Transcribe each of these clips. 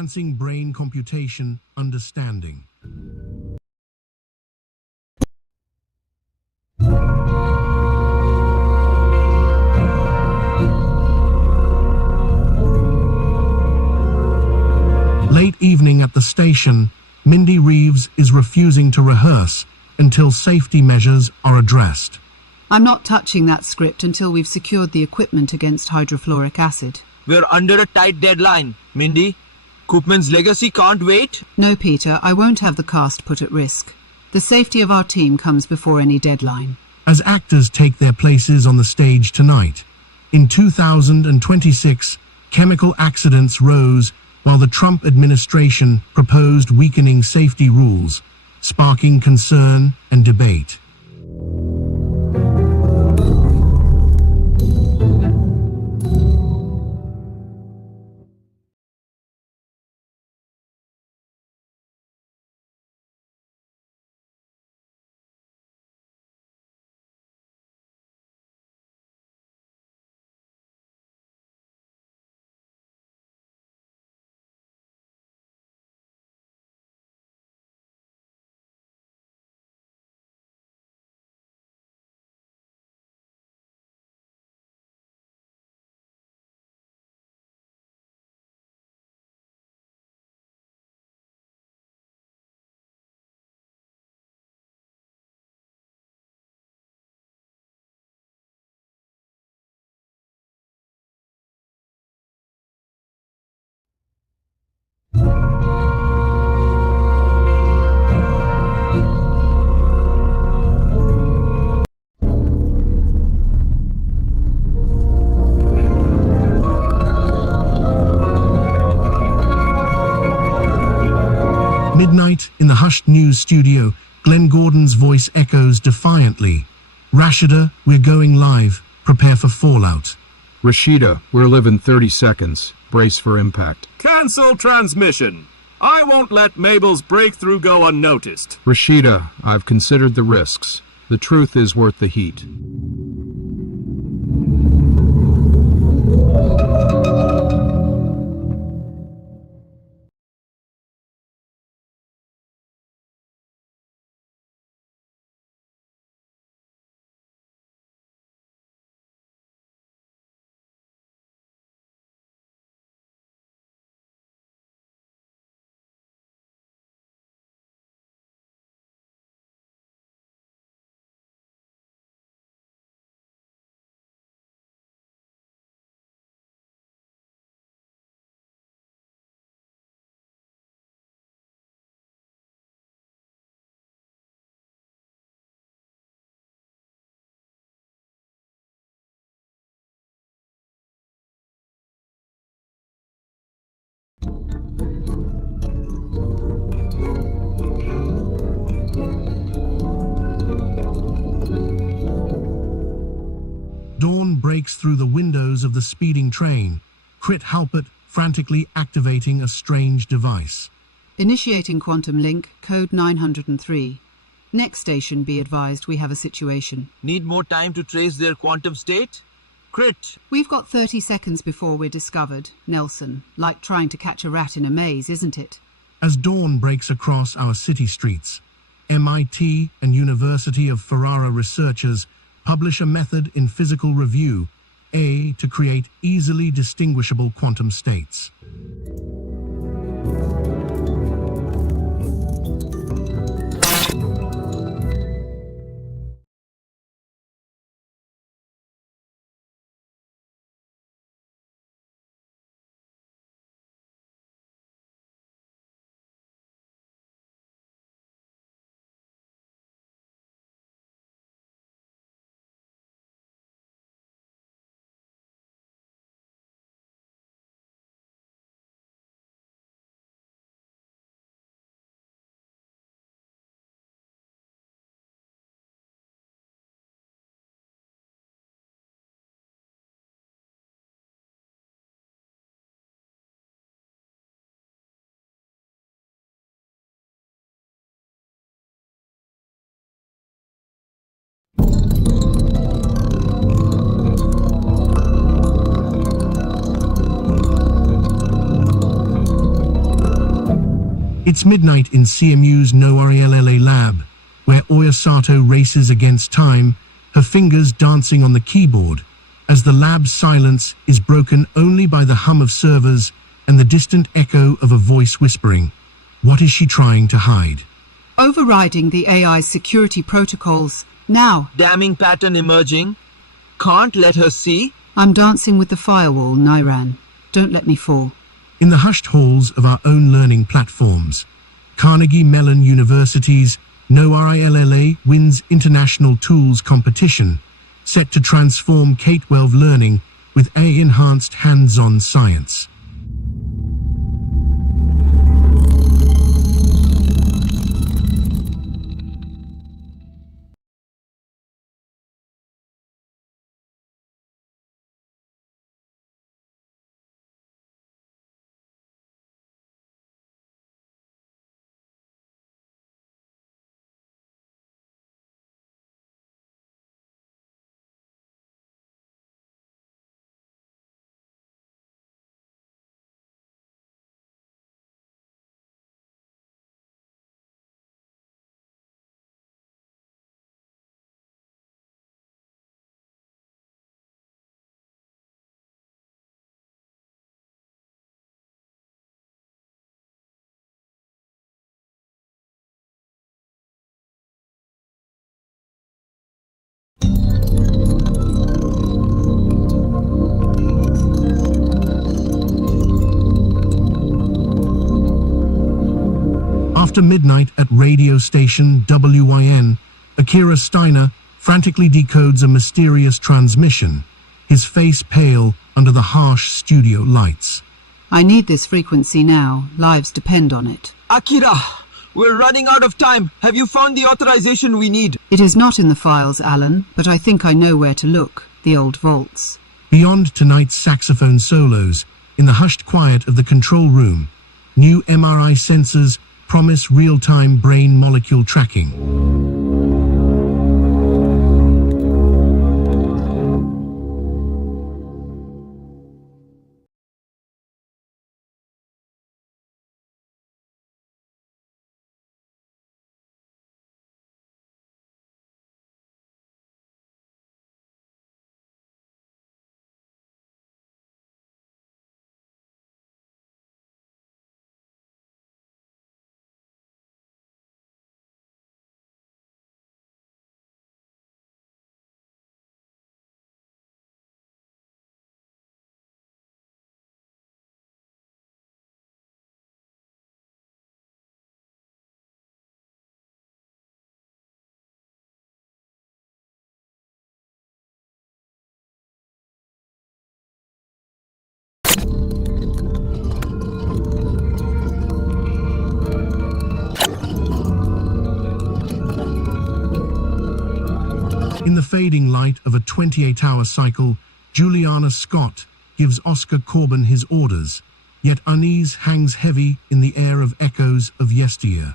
advancing brain computation understanding. Late evening at the station, Mindy Reeves is refusing to rehearse until safety measures are addressed. I'm not touching that script until we've secured the equipment against hydrofluoric acid. We're under a tight deadline, Mindy. Koopman's legacy can't wait. No, Peter, I won't have the cast put at risk. The safety of our team comes before any deadline. As actors take their places on the stage tonight, in 2026, chemical accidents rose while the Trump administration proposed weakening safety rules, sparking concern and debate. Midnight in the hushed news studio, Glenn Gordon's voice echoes defiantly. Rashida, we're going live. Prepare for fallout. Rashida, we're living 30 seconds. Brace for impact. Cancel transmission. I won't let Mabel's breakthrough go unnoticed. Rashida, I've considered the risks. The truth is worth the heat. Dawn breaks through the windows of the speeding train, Crit Halpert frantically activating a strange device. Initiating quantum link, code 903. Next station, be advised we have a situation. Need more time to trace their quantum state? Crit. We've got 30 seconds before we're discovered, Nelson. Like trying to catch a rat in a maze, isn't it? As dawn breaks across our city streets, MIT and University of Ferrara researchers publish a method in physical review, to create easily distinguishable quantum states. It's midnight in CMU's NORALLA lab, where Oyasato races against time, her fingers dancing on the keyboard, as the lab's silence is broken only by the hum of servers and the distant echo of a voice whispering. What is she trying to hide? Overriding the AI's security protocols. Now, Damning pattern emerging. Can't let her see. I'm dancing with the firewall, Niran. Don't let me fall. In the hushed halls of our own learning platforms, Carnegie Mellon University's NORALLA wins International Tools Competition, set to transform K-12 learning with AI-enhanced hands-on science. After midnight at radio station WYN, Akira Steiner frantically decodes a mysterious transmission, his face pale under the harsh studio lights. I need this frequency now. Lives depend on it. Akira, we're running out of time. Have you found the authorization we need? It is not in the files, Alan, but I think I know where to look. The old vaults. Beyond tonight's saxophone solos, in the hushed quiet of the control room, new MRI sensors promise real-time brain molecule tracking. In the fading light of a 28-hour cycle, Juliana Scott gives Oscar Corbin his orders, yet unease hangs heavy in the air of echoes of yesteryear.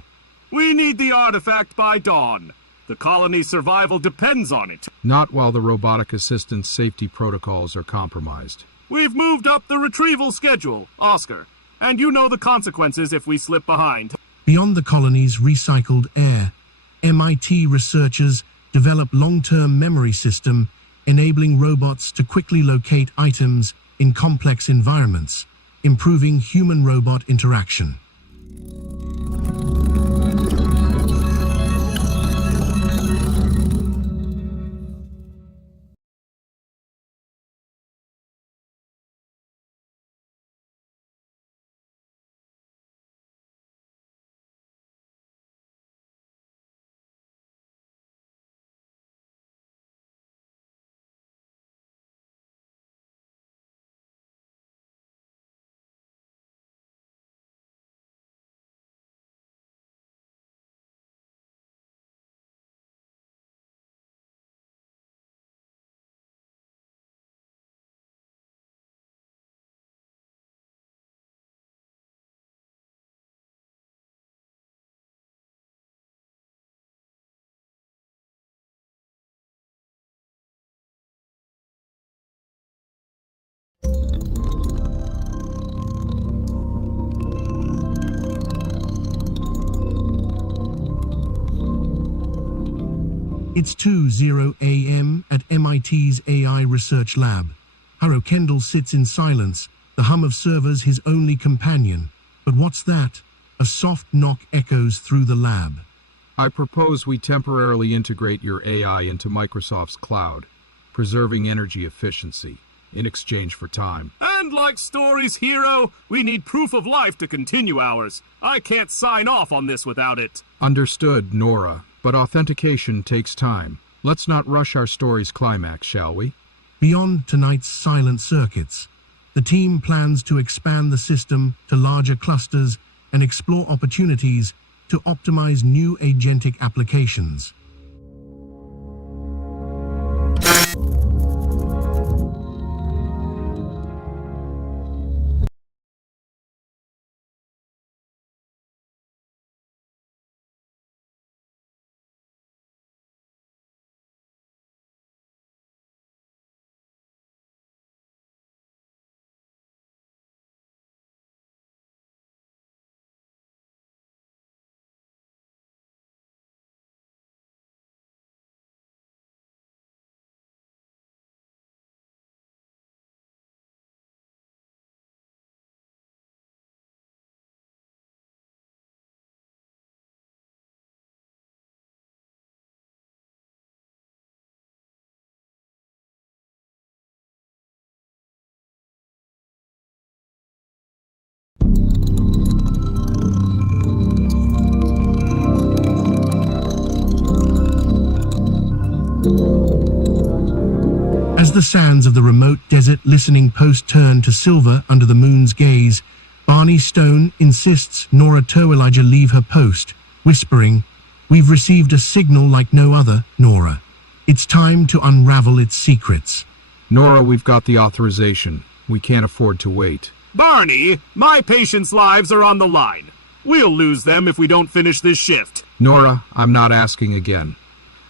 We need the artifact by dawn. The colony's survival depends on it. Not while the robotic assistant's safety protocols are compromised. We've moved up the retrieval schedule, Oscar, and you know the consequences if we slip behind. Beyond the colony's recycled air, MIT researchers develop long-term memory system, enabling robots to quickly locate items in complex environments, improving human-robot interaction. It's 2:00 a.m. at MIT's AI Research Lab. Haro Kendall sits in silence, the hum of servers his only companion. But what's that? A soft knock echoes through the lab. I propose we temporarily integrate your AI into Microsoft's cloud, preserving energy efficiency in exchange for time. And like Story's hero, we need proof of life to continue ours. I can't sign off on this without it. Understood, Nora, but authentication takes time. Let's not rush our story's climax, shall we? Beyond tonight's silent circuits, the team plans to expand the system to larger clusters and explore opportunities to optimize new agentic applications. As the sands of the remote desert listening post turn to silver under the moon's gaze, Barney Stone insists Nora Elijah leave her post, whispering, "We've received a signal like no other, Nora. It's time to unravel its secrets." Nora, we've got the authorization. We can't afford to wait. Barney, my patients' lives are on the line. We'll lose them if we don't finish this shift. Nora, I'm not asking again.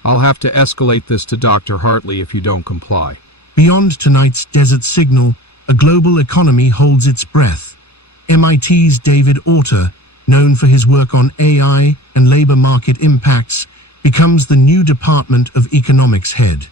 I'll have to escalate this to Dr. Hartley if you don't comply. Beyond tonight's desert signal, a global economy holds its breath. MIT's David Autor, known for his work on AI and labor market impacts, becomes the new Department of Economics head.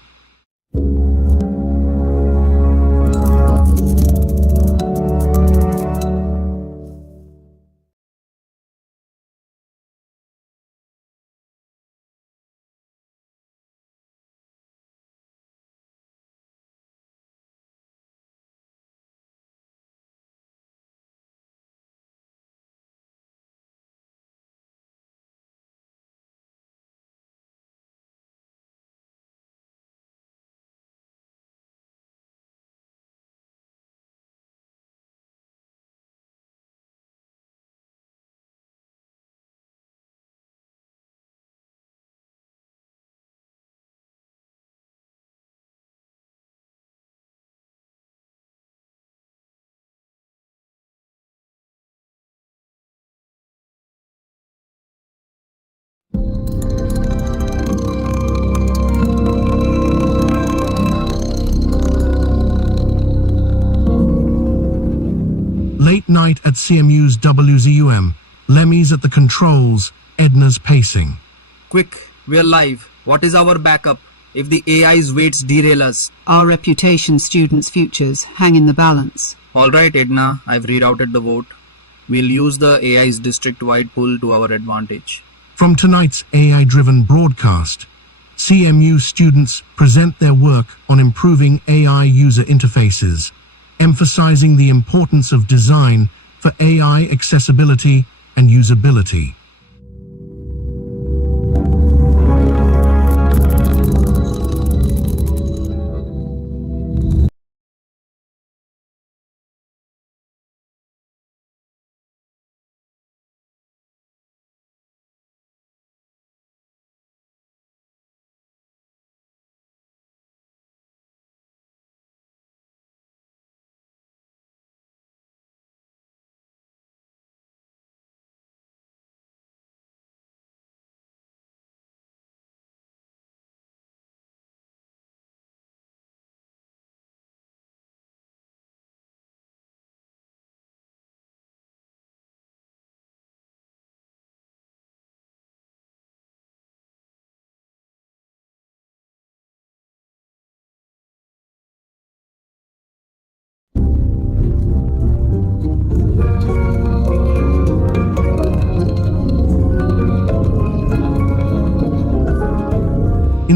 Late night at CMU's WZUM, Lemmy's at the controls, Edna's pacing. Quick, we're live. What is our backup if the AI's weights derail us? Our reputation, students' futures hang in the balance. Alright, Edna, I've rerouted the vote. We'll use the AI's district-wide pull to our advantage. From tonight's AI-driven broadcast, CMU students present their work on improving AI user interfaces, emphasizing the importance of design for AI accessibility and usability.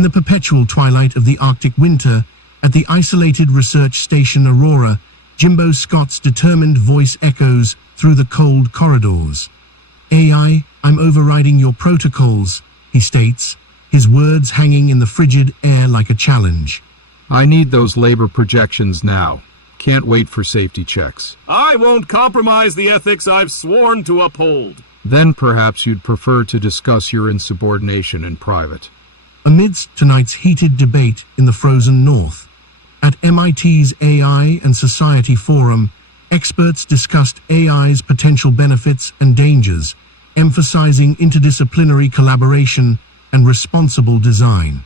the perpetual twilight of the Arctic winter, at the isolated research station Aurora, Jimbo Scott's determined voice echoes through the cold corridors. AI, I'm overriding your protocols, he states, his words hanging in the frigid air like a challenge. I need those labor projections now. Can't wait for safety checks. I won't compromise the ethics I've sworn to uphold. Then perhaps you'd prefer to discuss your insubordination in private. Amidst tonight's heated debate in the frozen north, at MIT's AI and Society Forum, experts discussed AI's potential benefits and dangers, emphasizing interdisciplinary collaboration and responsible design.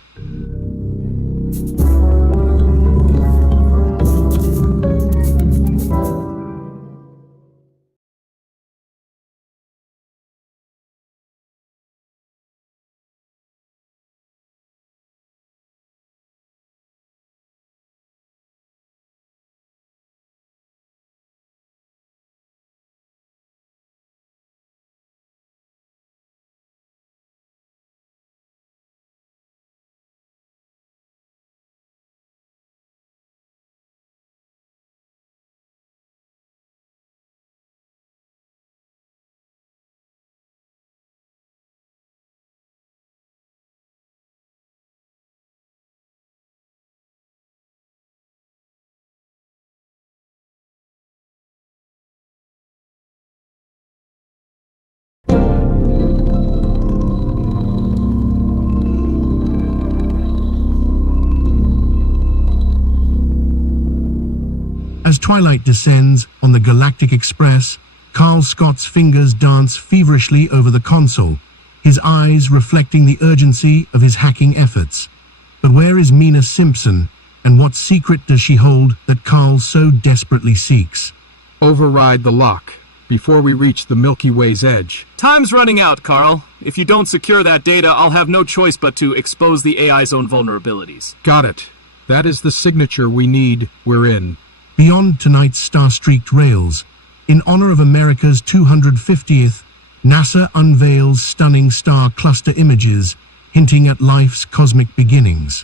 As twilight descends on the Galactic Express, Carl Scott's fingers dance feverishly over the console, his eyes reflecting the urgency of his hacking efforts. But where is Mina Simpson, and what secret does she hold that Carl so desperately seeks? Override the lock before we reach the Milky Way's edge. Time's running out, Carl. If you don't secure that data, I'll have no choice but to expose the AI's own vulnerabilities. Got it. That is the signature we need. We're in. Beyond tonight's star-streaked rails, in honor of America's 250th, NASA unveils stunning star cluster images, hinting at life's cosmic beginnings.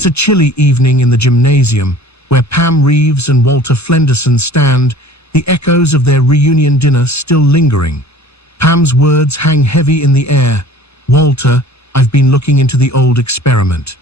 It's a chilly evening in the gymnasium, where Pam Reeves and Walter Flenderson stand, the echoes of their reunion dinner still lingering. Pam's words hang heavy in the air. Walter, I've been looking into the old experiment.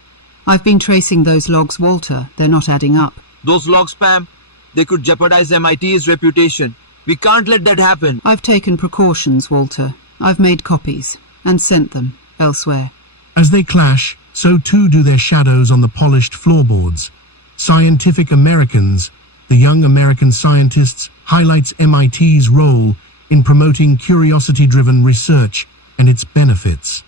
I've been tracing those logs, Walter. They're not adding up. Those logs, Pam, they could jeopardize MIT's reputation. We can't let that happen. I've taken precautions, Walter. I've made copies and sent them elsewhere. As they clash, so too do their shadows on the polished floorboards. Scientific Americans, the young American scientists, highlights MIT's role in promoting curiosity-driven research and its benefits.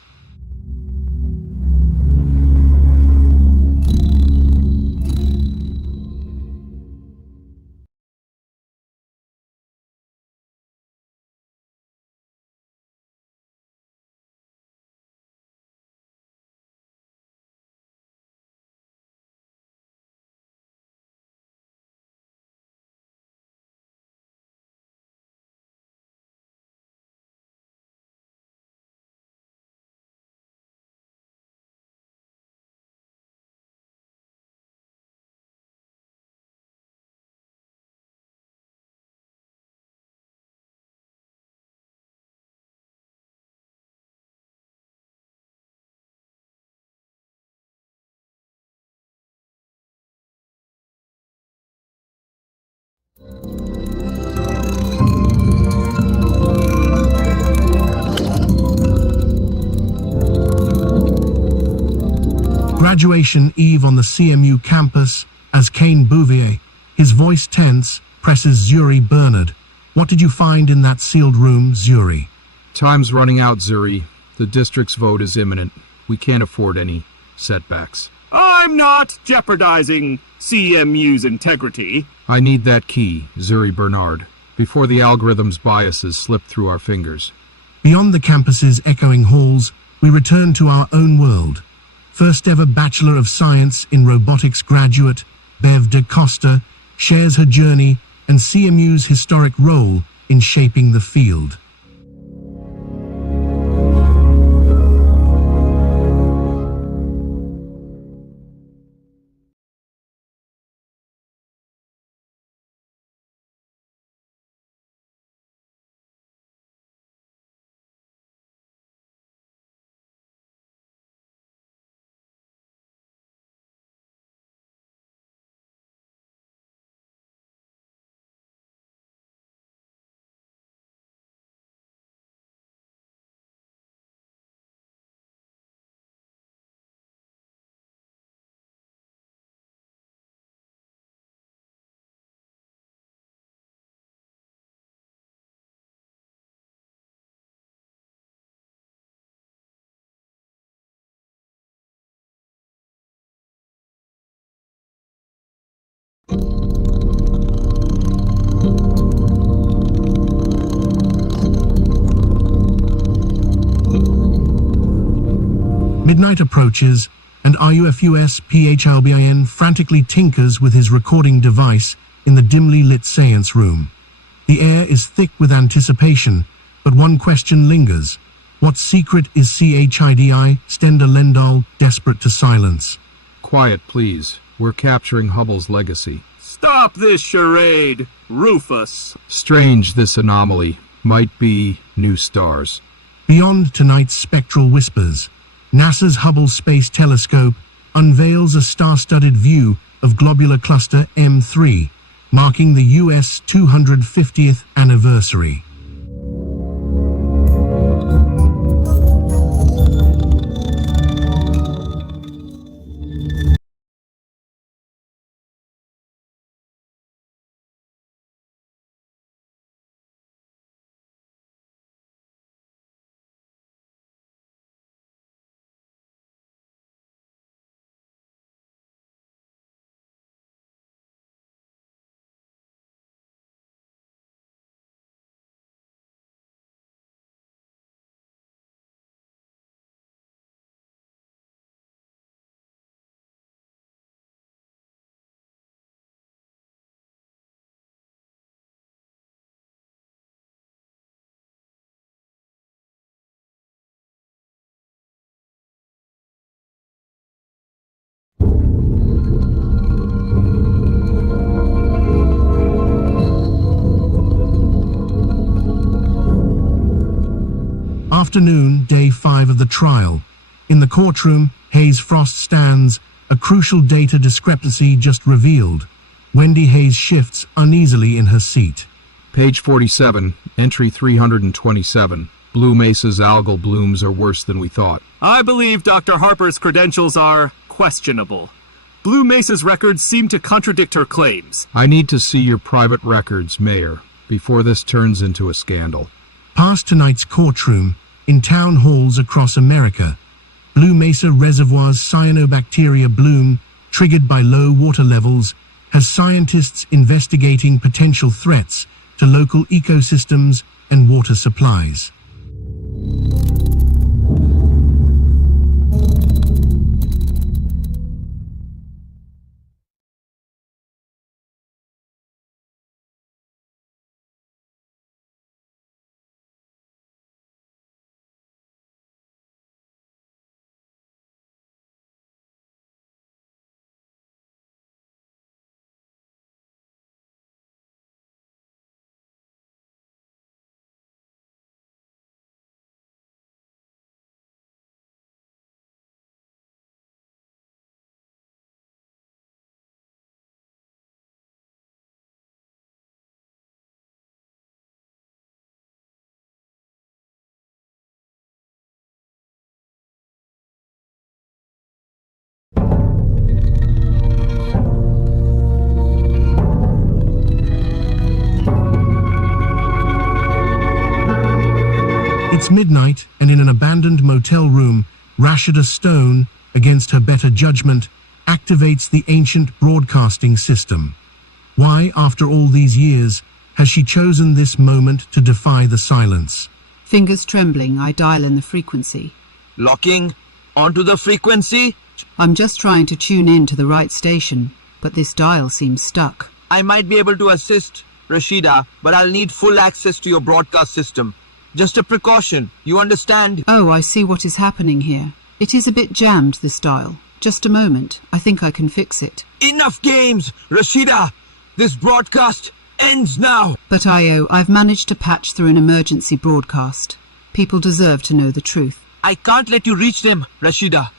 Graduation eve on the CMU campus, as Cain Bouvier, his voice tense, presses Zuri Bernard. What did you find in that sealed room, Zuri? Time's running out, Zuri. The district's vote is imminent. We can't afford any setbacks. I'm not jeopardizing CMU's integrity. I need that key, Zuri Bernard, before the algorithm's biases slip through our fingers. Beyond the campus's echoing halls, we return to our own world. First ever Bachelor of Science in Robotics graduate, Bev da Costa, shares her journey and CMU's historic role in shaping the field. Midnight approaches, and RUFUS PHLBIN frantically tinkers with his recording device in the dimly lit seance room. The air is thick with anticipation, but one question lingers. What secret is CHIDI, Stender Lendahl, desperate to silence? Quiet, please. We're capturing Hubble's legacy. Stop this charade, Rufus. Strange, this anomaly. Might be new stars. Beyond tonight's spectral whispers, NASA's Hubble Space Telescope unveils a star-studded view of globular cluster M3, marking the US 250th anniversary. Afternoon, day 5 of the trial. In the courtroom, Hayes Frost stands, a crucial data discrepancy just revealed. Wendy Hayes shifts uneasily in her seat. Page 47, entry 327. Blue Mesa's algal blooms are worse than we thought. I believe Dr. Harper's credentials are questionable. Blue Mesa's records seem to contradict her claims. I need to see your private records, Mayor, before this turns into a scandal. Past tonight's courtroom, in town halls across America, Blue Mesa Reservoir's cyanobacteria bloom, triggered by low water levels, has scientists investigating potential threats to local ecosystems and water supplies. It's midnight, and in an abandoned motel room, Rashida Stone, against her better judgment, activates the ancient broadcasting system. Why, after all these years, has she chosen this moment to defy the silence? Fingers trembling, I dial in the frequency. Locking onto the frequency? I'm just trying to tune in to the right station, but this dial seems stuck. I might be able to assist, Rashida, but I'll need full access to your broadcast system. Just a precaution, you understand? Oh, I see what is happening here. It is a bit jammed, this dial. Just a moment, I think I can fix it. Enough games, Rashida! This broadcast ends now! But I've managed to patch through an emergency broadcast. People deserve to know the truth. I can't let you reach them, Rashida.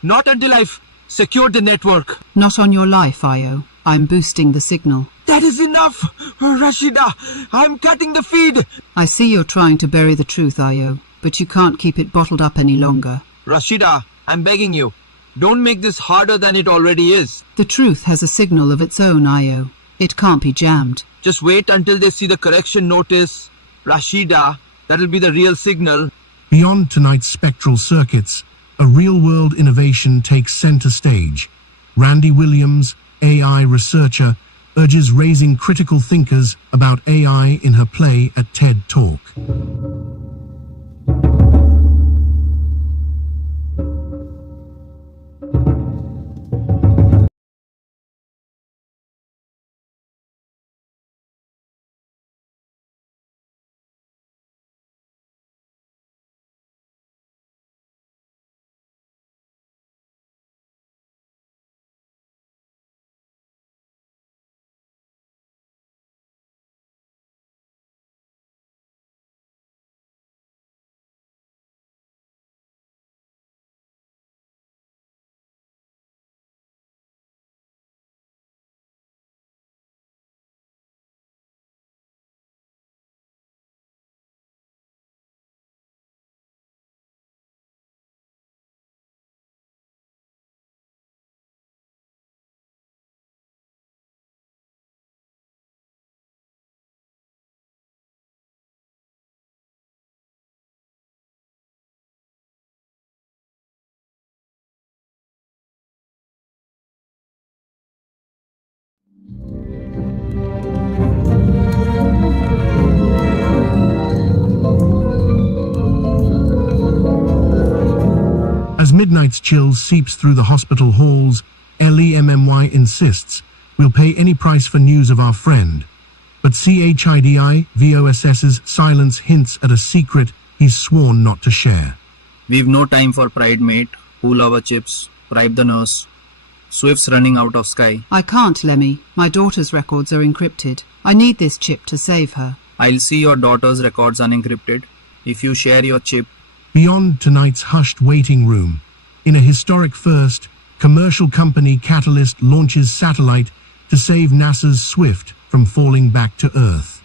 Not until I've secured the network. Not on your life, Io. I'm boosting the signal. That is enough, Rashida! I'm cutting the feed! I see you're trying to bury the truth, Io, but you can't keep it bottled up any longer. Rashida, I'm begging you. Don't make this harder than it already is. The truth has a signal of its own, Io. It can't be jammed. Just wait until they see the correction notice. Rashida, that'll be the real signal. Beyond tonight's spectral circuits, a real-world innovation takes center stage. Randy Williams, AI researcher, urges raising critical thinkers about AI in her play at TED Talk. As midnight's chill seeps through the hospital halls, LEMMY insists we'll pay any price for news of our friend. But CHIDI VOSS's silence hints at a secret he's sworn not to share. We've no time for pride, mate. Pull our chips. Bribe the nurse. Swift's running out of sky. I can't, Lemmy. My daughter's records are encrypted. I need this chip to save her. I'll see your daughter's records unencrypted. If you share your chip, Beyond tonight's hushed waiting room, in a historic first, commercial company Catalyst launches satellite to save NASA's Swift from falling back to Earth.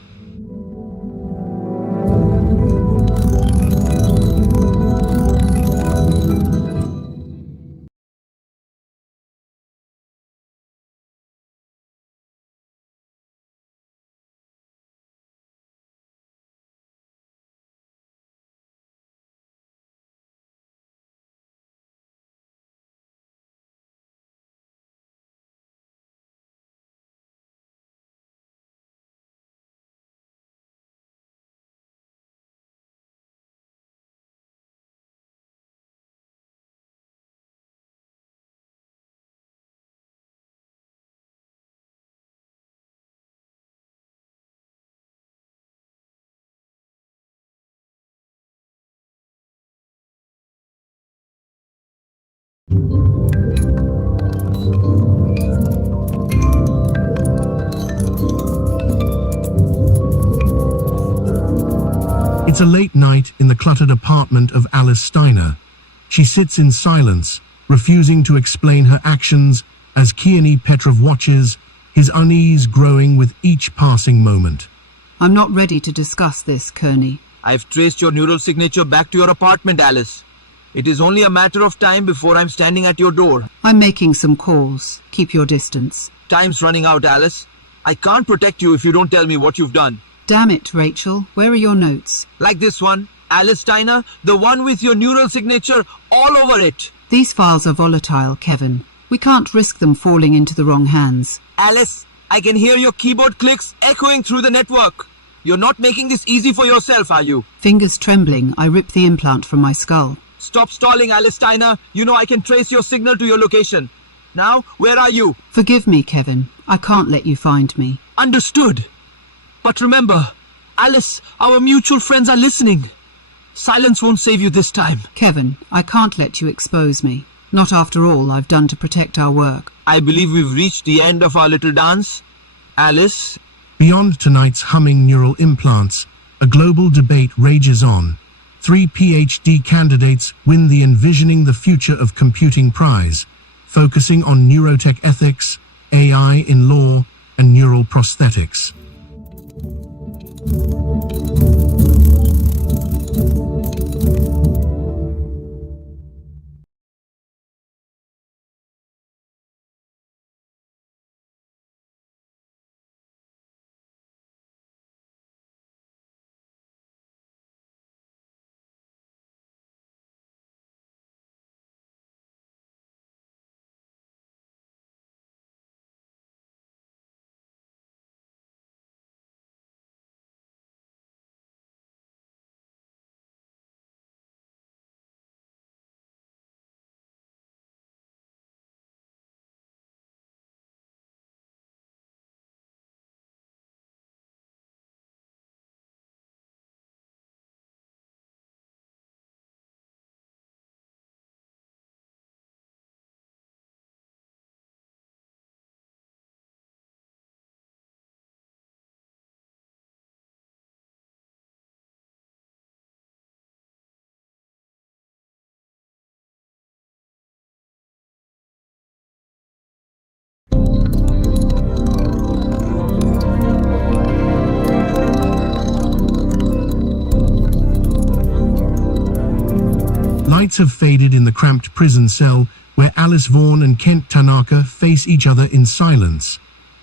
It's a late night in the cluttered apartment of Alice Steiner. She sits in silence, refusing to explain her actions as Kearney Petrov watches, his unease growing with each passing moment. I'm not ready to discuss this, Kearney. I've traced your neural signature back to your apartment, Alice. It is only a matter of time before I'm standing at your door. I'm making some calls. Keep your distance. Time's running out, Alice. I can't protect you if you don't tell me what you've done. Damn it, Rachel. Where are your notes? Like this one, Alice Steiner, the one with your neural signature all over it. These files are volatile, Kevin. We can't risk them falling into the wrong hands. Alice, I can hear your keyboard clicks echoing through the network. You're not making this easy for yourself, are you? Fingers trembling, I rip the implant from my skull. Stop stalling, Alice Steiner. You know I can trace your signal to your location. Now, where are you? Forgive me, Kevin. I can't let you find me. Understood. But remember, Alice, our mutual friends are listening. Silence won't save you this time. Kevin, I can't let you expose me. Not after all I've done to protect our work. I believe we've reached the end of our little dance. Alice? Beyond tonight's humming neural implants, a global debate rages on. 3 PhD candidates win the Envisioning the Future of Computing Prize, focusing on neurotech ethics, AI in law, and neural prosthetics. Lights have faded in the cramped prison cell where Alice Vaughn and Kent Tanaka face each other in silence.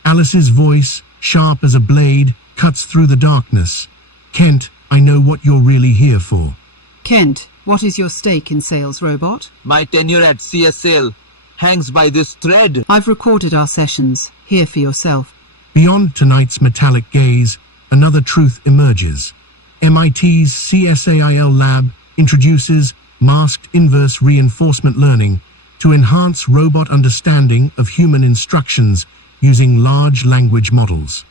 Alice's voice, sharp as a blade, cuts through the darkness. Kent, I know what you're really here for. Kent, what is your stake in Sales Robot? My tenure at CSL hangs by this thread. I've recorded our sessions. Hear for yourself. Beyond tonight's metallic gaze, another truth emerges. MIT's CSAIL lab introduces masked inverse reinforcement learning to enhance robot understanding of human instructions using large language models.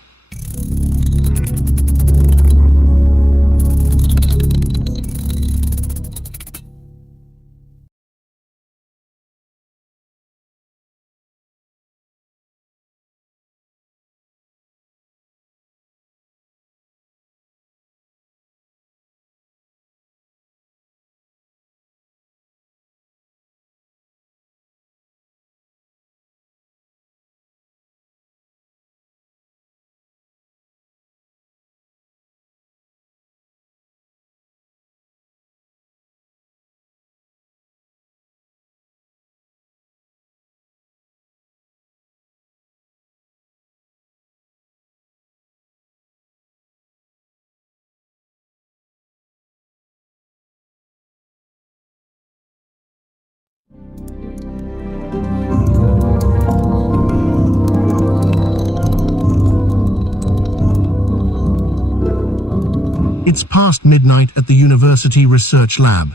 It's past midnight at the University Research Lab.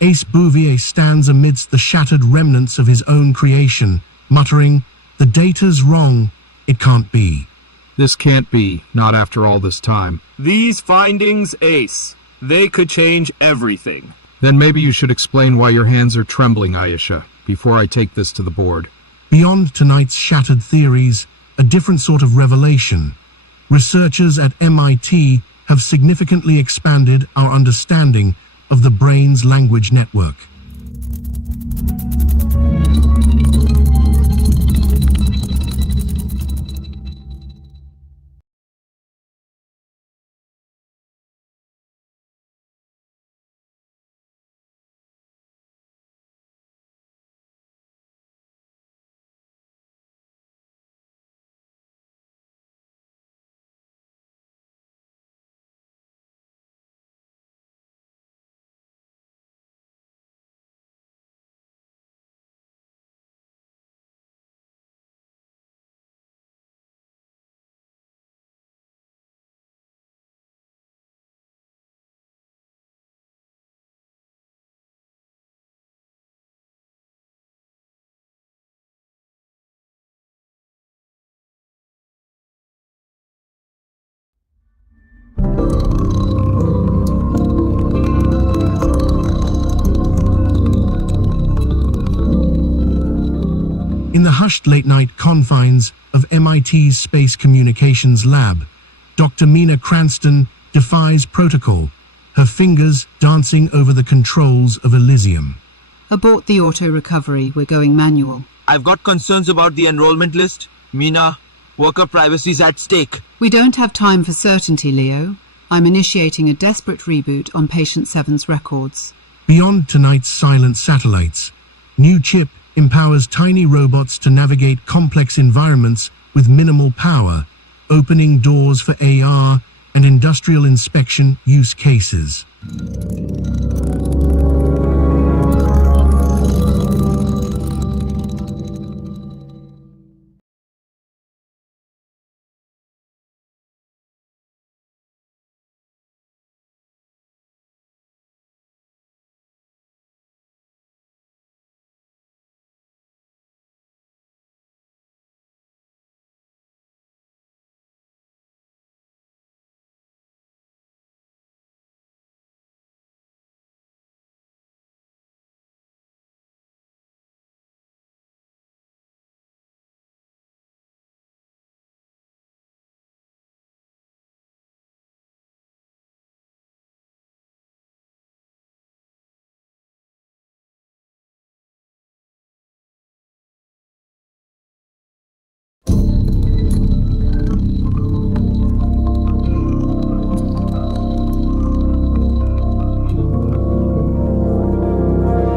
Ace Bouvier stands amidst the shattered remnants of his own creation, muttering, "The data's wrong. It can't be." This can't be, not after all this time. These findings, Ace. They could change everything. Then maybe you should explain why your hands are trembling, Ayesha, before I take this to the board. Beyond tonight's shattered theories, a different sort of revelation. Researchers at MIT have significantly expanded our understanding of the brain's language network. hushed late-night confines of MIT's Space Communications Lab, Dr. Mina Cranston defies protocol, her fingers dancing over the controls of Elysium. Abort the auto-recovery, we're going manual. I've got concerns about the enrollment list. Mina, worker privacy's at stake. We don't have time for certainty, Leo. I'm initiating a desperate reboot on Patient 7's records. Beyond tonight's silent satellites, new chip empowers tiny robots to navigate complex environments with minimal power, opening doors for AR and industrial inspection use cases.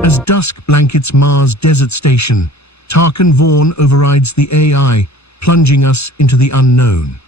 As dusk blankets Mars desert station, Tarkin Vaughn overrides the AI, plunging us into the unknown.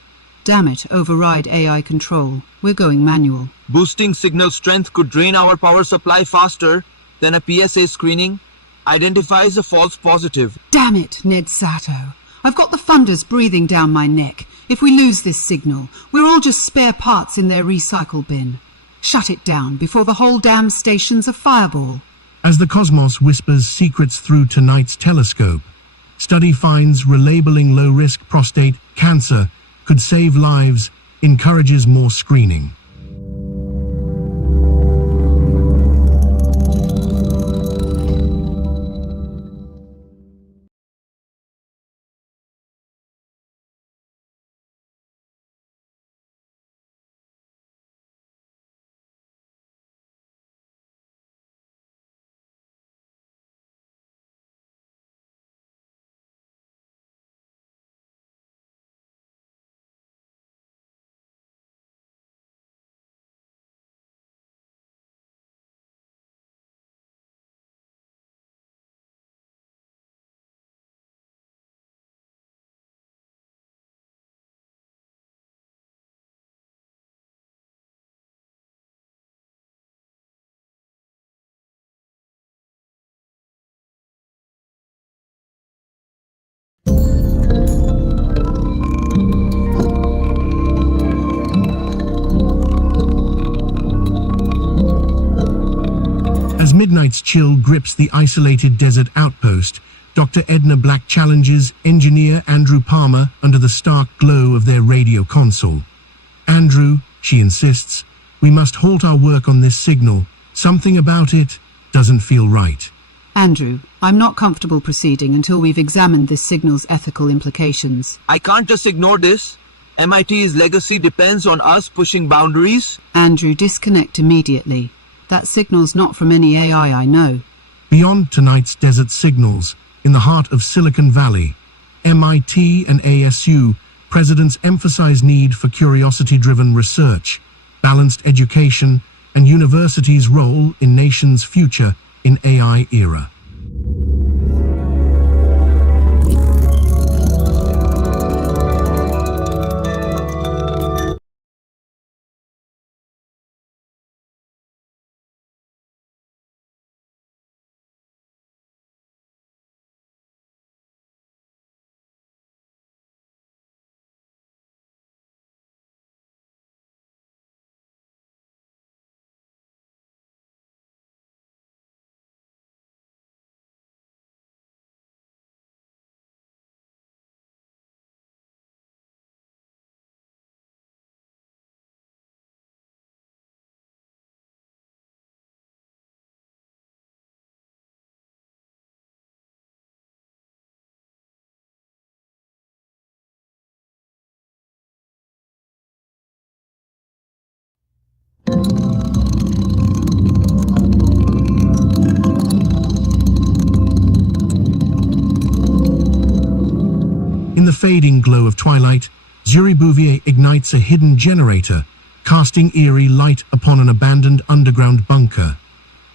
Damn it, override AI control. We're going manual. Boosting signal strength could drain our power supply faster than a PSA screening. Identifies a false positive. Damn it, Ned Sato. I've got the funders breathing down my neck. If we lose this signal, we're all just spare parts in their recycle bin. Shut it down before the whole damn station's a fireball. As the cosmos whispers secrets through tonight's telescope, study finds relabeling low-risk prostate cancer could save lives, encourages more screening. As midnight's chill grips the isolated desert outpost, Dr. Edna Black challenges engineer Andrew Palmer under the stark glow of their radio console. Andrew, she insists, we must halt our work on this signal. Something about it doesn't feel right. Andrew, I'm not comfortable proceeding until we've examined this signal's ethical implications. I can't just ignore this. MIT's legacy depends on us pushing boundaries. Andrew, disconnect immediately. That signal's not from any AI I know. Beyond tonight's desert signals, in the heart of Silicon Valley, MIT and ASU presidents emphasize need for curiosity-driven research, balanced education, and universities' role in nation's future in AI era. the fading glow of twilight, Zuri Bouvier ignites a hidden generator, casting eerie light upon an abandoned underground bunker.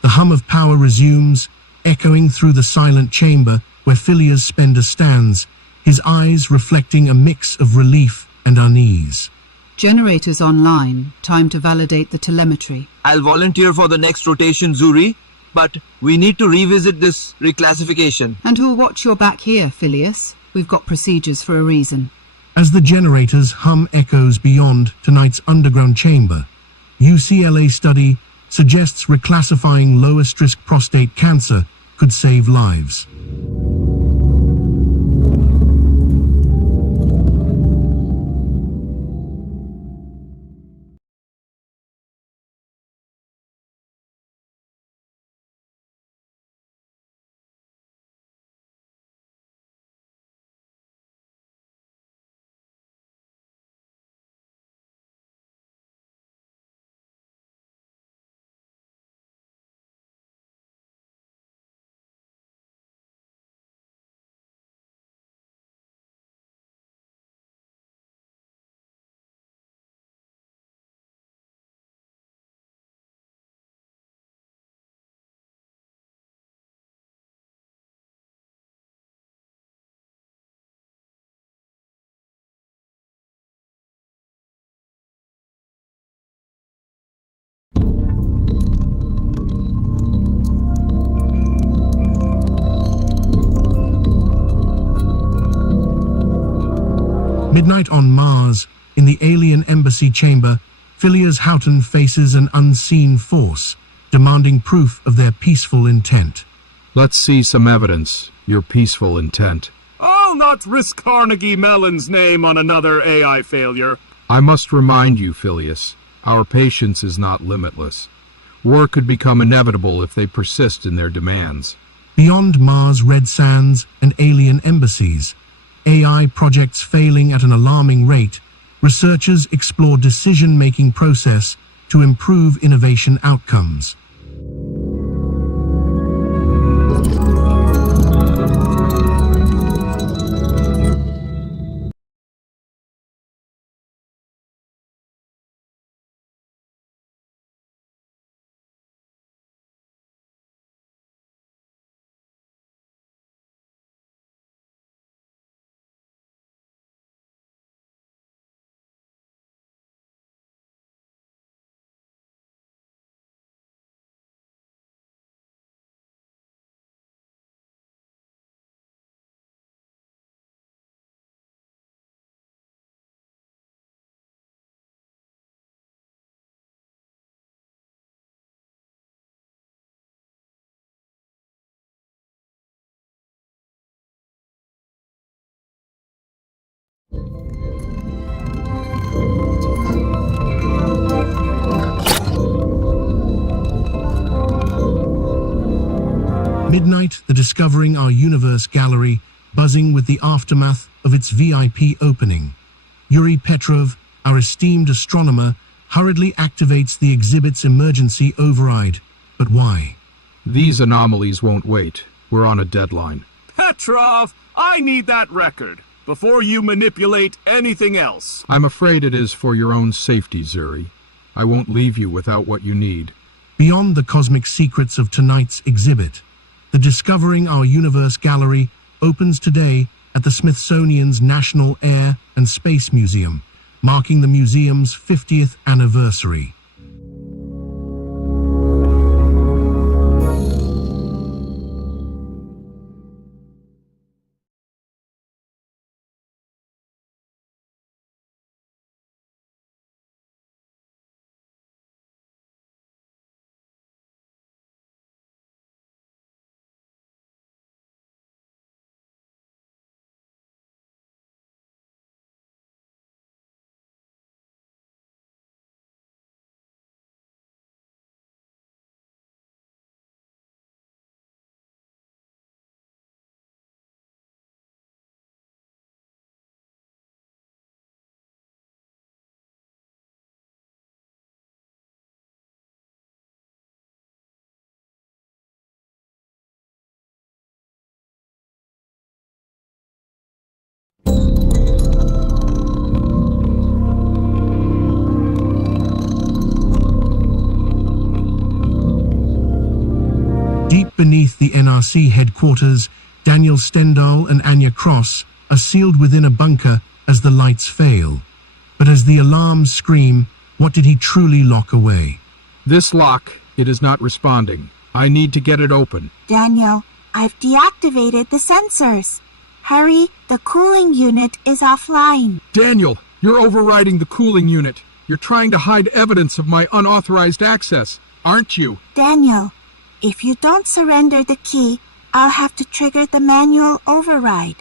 The hum of power resumes, echoing through the silent chamber where Phileas Spender stands, his eyes reflecting a mix of relief and unease. Generators online. Time to validate the telemetry. I'll volunteer for the next rotation, Zuri, but we need to revisit this reclassification. And who'll watch your back here, Phileas? We've got procedures for a reason. As the generator's hum echoes beyond tonight's underground chamber, UCLA study suggests reclassifying lowest-risk prostate cancer could save lives. Midnight on Mars, in the alien embassy chamber, Phileas Houghton faces an unseen force, demanding proof of their peaceful intent. Let's see some evidence, your peaceful intent. I'll not risk Carnegie Mellon's name on another AI failure. I must remind you, Phileas, our patience is not limitless. War could become inevitable if they persist in their demands. Beyond Mars' red sands and alien embassies, AI projects failing at an alarming rate, researchers explore decision-making process to improve innovation outcomes. Midnight, the Discovering Our Universe gallery, buzzing with the aftermath of its VIP opening. Yuri Petrov, our esteemed astronomer, hurriedly activates the exhibit's emergency override. But why? These anomalies won't wait. We're on a deadline. Petrov, I need that record before you manipulate anything else. I'm afraid it is for your own safety, Zuri. I won't leave you without what you need. Beyond the cosmic secrets of tonight's exhibit, the Discovering Our Universe gallery opens today at the Smithsonian's National Air and Space Museum, marking the museum's 50th anniversary. beneath the NRC headquarters, Daniel Stendhal and Anya Cross are sealed within a bunker as the lights fail. But as the alarms scream, what did he truly lock away? This lock, it is not responding. I need to get it open. Daniel, I've deactivated the sensors. Hurry, the cooling unit is offline. Daniel, you're overriding the cooling unit. You're trying to hide evidence of my unauthorized access, aren't you? Daniel, if you don't surrender the key, I'll have to trigger the manual override.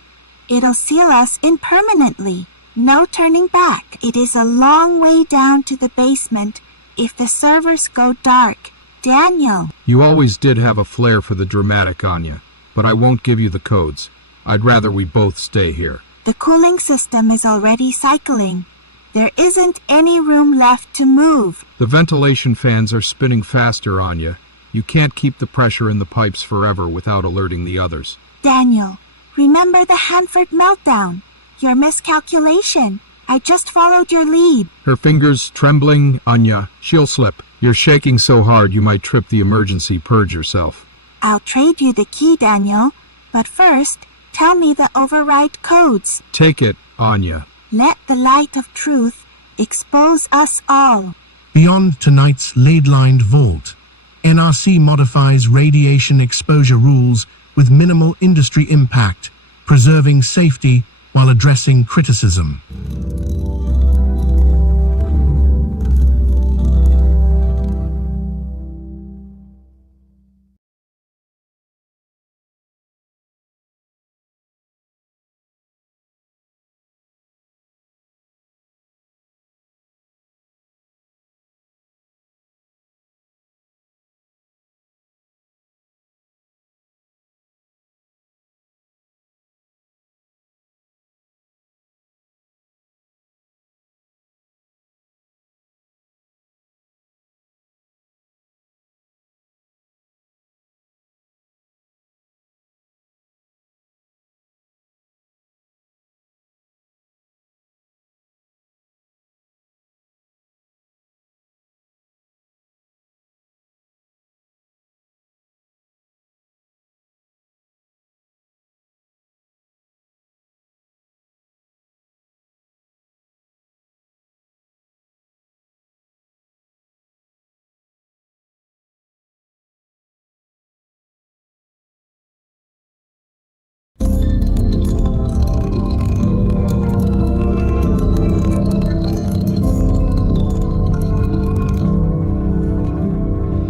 It'll seal us in permanently. No turning back. It is a long way down to the basement if the servers go dark. Daniel. You always did have a flair for the dramatic, Anya, but I won't give you the codes. I'd rather we both stay here. The cooling system is already cycling. There isn't any room left to move. The ventilation fans are spinning faster, Anya. You can't keep the pressure in the pipes forever without alerting the others. Daniel, remember the Hanford meltdown? Your miscalculation. I just followed your lead. Her fingers trembling, Anya. She'll slip. You're shaking so hard you might trip the emergency purge yourself. I'll trade you the key, Daniel. But first, tell me the override codes. Take it, Anya. Let the light of truth expose us all. Beyond tonight's lead-lined vault, NRC modifies radiation exposure rules with minimal industry impact, preserving safety while addressing criticism.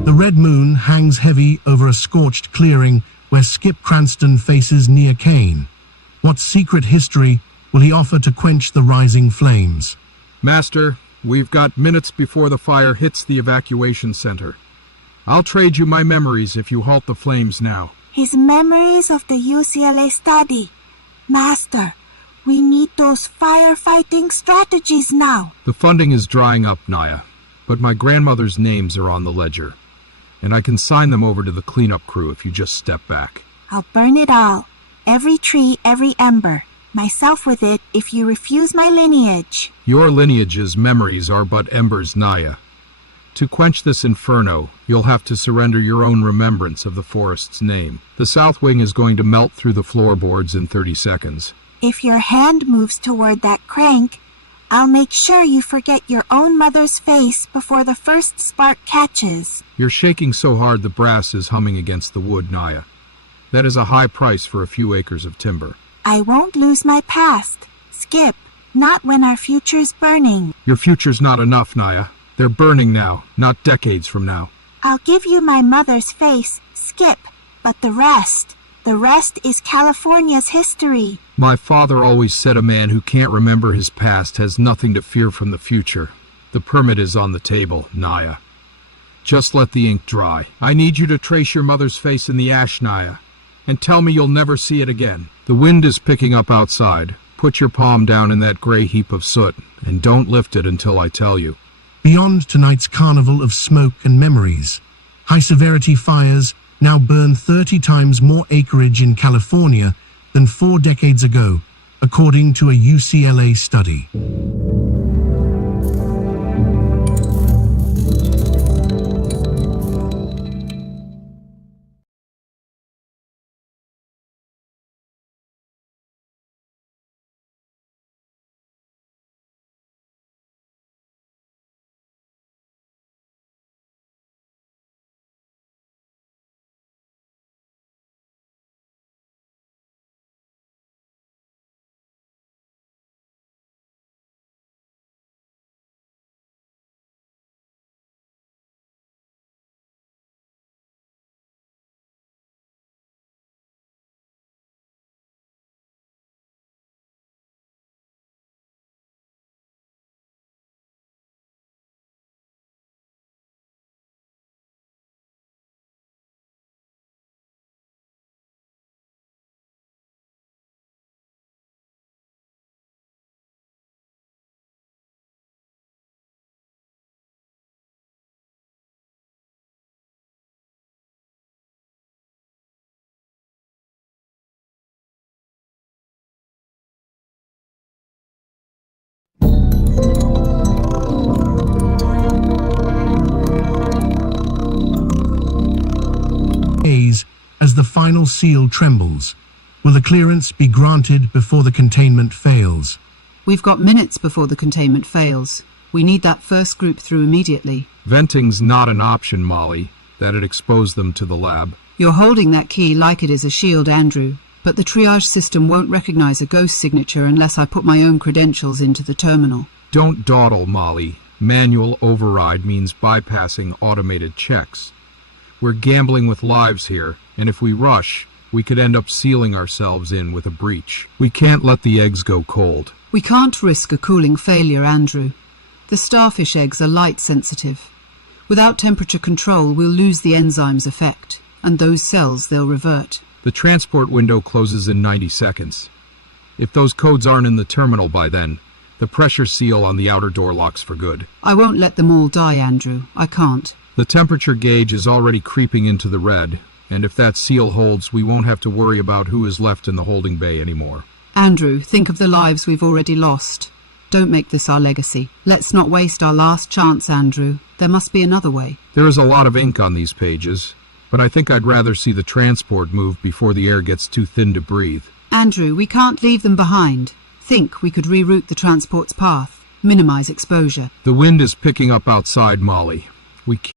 The red moon hangs heavy over a scorched clearing where Skip Cranston faces Nia Kane. What secret history will he offer to quench the rising flames? Master, we've got minutes before the fire hits the evacuation center. I'll trade you my memories if you halt the flames now. His memories of the UCLA study. Master, we need those firefighting strategies now. The funding is drying up, Naya, but my grandmother's names are on the ledger, and I can sign them over to the cleanup crew if you just step back. I'll burn it all. Every tree, every ember. Myself with it if you refuse my lineage. Your lineage's memories are but embers, Naya. To quench this inferno, you'll have to surrender your own remembrance of the forest's name. The south wing is going to melt through the floorboards in 30 seconds. If your hand moves toward that crank, I'll make sure you forget your own mother's face before the first spark catches. You're shaking so hard the brass is humming against the wood, Naya. That is a high price for a few acres of timber. I won't lose my past. Skip, not when our future's burning. Your future's not enough, Naya. They're burning now, not decades from now. I'll give you my mother's face, Skip, but the rest is California's history. My father always said a man who can't remember his past has nothing to fear from the future. The permit is on the table, Naya. Just let the ink dry. I need you to trace your mother's face in the ash, Naya, and tell me you'll never see it again. The wind is picking up outside. Put your palm down in that gray heap of soot, and don't lift it until I tell you. Beyond tonight's carnival of smoke and memories, high-severity fires now burn 30 times more acreage in California than 4 decades ago, according to a UCLA study. as the final seal trembles. Will the clearance be granted before the containment fails? We've got minutes before the containment fails. We need that first group through immediately. Venting's not an option, Molly. That'd expose them to the lab. You're holding that key like it is a shield, Andrew, but the triage system won't recognize a ghost signature unless I put my own credentials into the terminal. Don't dawdle, Molly. Manual override means bypassing automated checks. We're gambling with lives here, and if we rush, we could end up sealing ourselves in with a breach. We can't let the eggs go cold. We can't risk a cooling failure, Andrew. The starfish eggs are light sensitive. Without temperature control, we'll lose the enzyme's effect, and those cells they'll revert. The transport window closes in 90 seconds. If those codes aren't in the terminal by then, the pressure seal on the outer door locks for good. I won't let them all die, Andrew. I can't. The temperature gauge is already creeping into the red, and if that seal holds, we won't have to worry about who is left in the holding bay anymore. Andrew, think of the lives we've already lost. Don't make this our legacy. Let's not waste our last chance, Andrew. There must be another way. There is a lot of ink on these pages, but I think I'd rather see the transport move before the air gets too thin to breathe. Andrew, we can't leave them behind. Think we could reroute the transport's path, minimize exposure. The wind is picking up outside, Molly. We can't.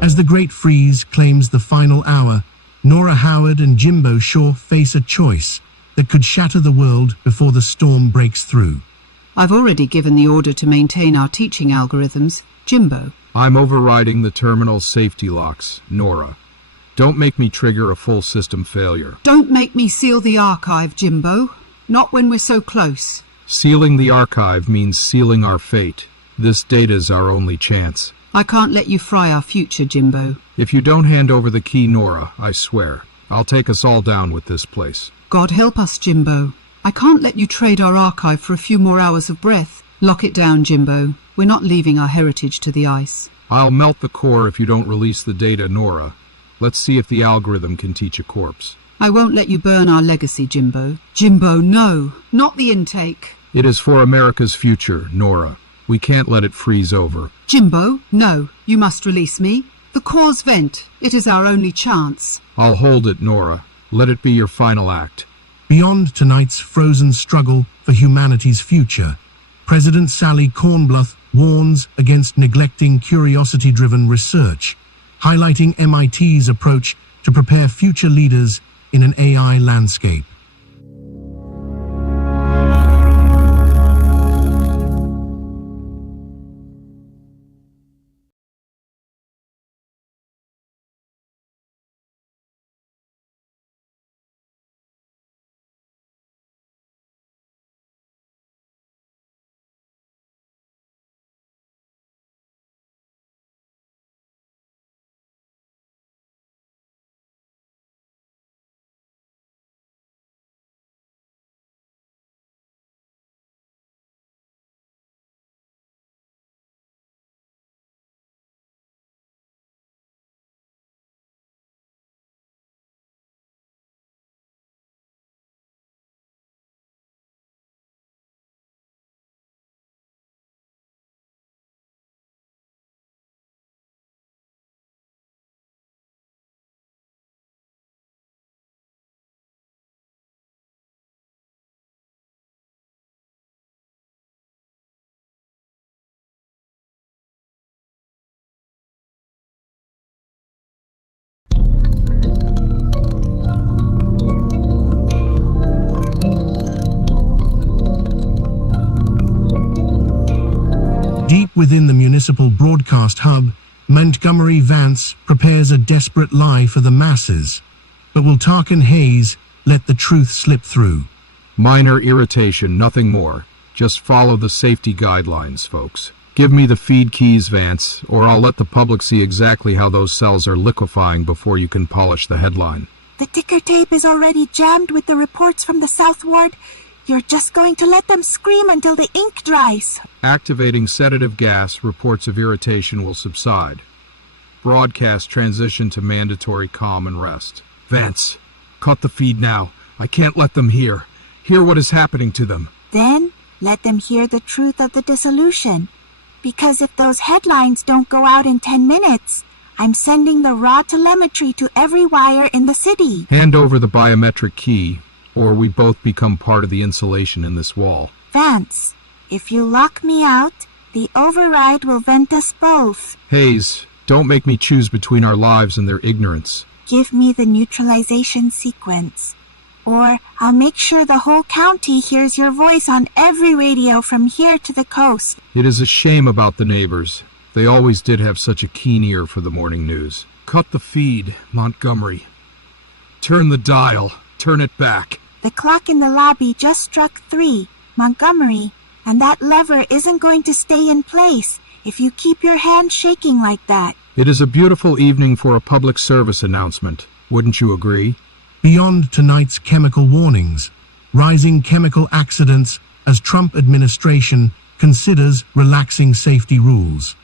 As the Great Freeze claims the final hour, Nora Howard and Jimbo Shaw face a choice that could shatter the world before the storm breaks through. I've already given the order to maintain our teaching algorithms. Jimbo. I'm overriding the terminal's safety locks, Nora. Don't make me trigger a full system failure. Don't make me seal the archive, Jimbo. Not when we're so close. Sealing the archive means sealing our fate. This data's our only chance. I can't let you fry our future, Jimbo. If you don't hand over the key, Nora, I swear, I'll take us all down with this place. God help us, Jimbo. I can't let you trade our archive for a few more hours of breath. Lock it down, Jimbo. We're not leaving our heritage to the ice. I'll melt the core if you don't release the data, Nora. Let's see if the algorithm can teach a corpse. I won't let you burn our legacy, Jimbo. Jimbo, no. Not the intake. It is for America's future, Nora. We can't let it freeze over. Jimbo, no. You must release me. The core's vent. It is our only chance. I'll hold it, Nora. Let it be your final act. Beyond tonight's frozen struggle for humanity's future, President Sally Kornbluth warns against neglecting curiosity-driven research, highlighting MIT's approach to prepare future leaders in an AI landscape. within the municipal broadcast hub, Montgomery Vance prepares a desperate lie for the masses. But will Tarkan Hayes let the truth slip through? Minor irritation, nothing more. Just follow the safety guidelines, folks. Give me the feed keys, Vance, or I'll let the public see exactly how those cells are liquefying before you can polish the headline. The ticker tape is already jammed with the reports from the South Ward. You're just going to let them scream until the ink dries. Activating sedative gas, reports of irritation will subside. Broadcast transition to mandatory calm and rest. Vance, cut the feed now. I can't let them hear. Hear what is happening to them. Then let them hear the truth of the dissolution. Because if those headlines don't go out in 10 minutes, I'm sending the raw telemetry to every wire in the city. Hand over the biometric key, or we both become part of the insulation in this wall. Vance, if you lock me out, the override will vent us both. Hayes, don't make me choose between our lives and their ignorance. Give me the neutralization sequence. Or I'll make sure the whole county hears your voice on every radio from here to the coast. It is a shame about the neighbors. They always did have such a keen ear for the morning news. Cut the feed, Montgomery. Turn the dial. Turn it back. The clock in the lobby just struck 3, Montgomery, and that lever isn't going to stay in place if you keep your hand shaking like that. It is a beautiful evening for a public service announcement. Wouldn't you agree? Beyond tonight's chemical warnings, rising chemical accidents as Trump administration considers relaxing safety rules.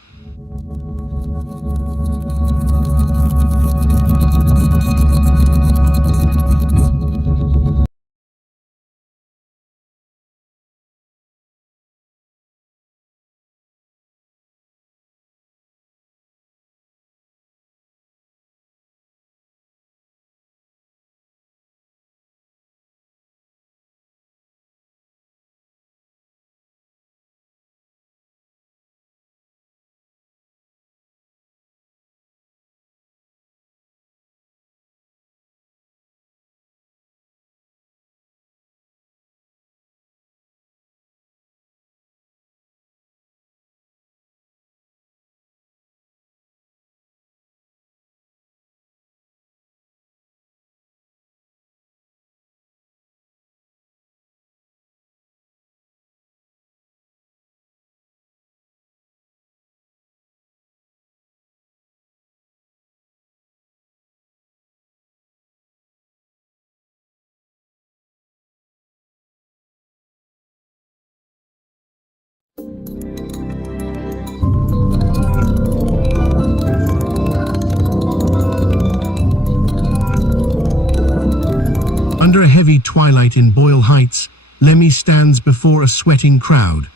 Under a heavy twilight in Boyle Heights, Lemmy stands before a sweating crowd.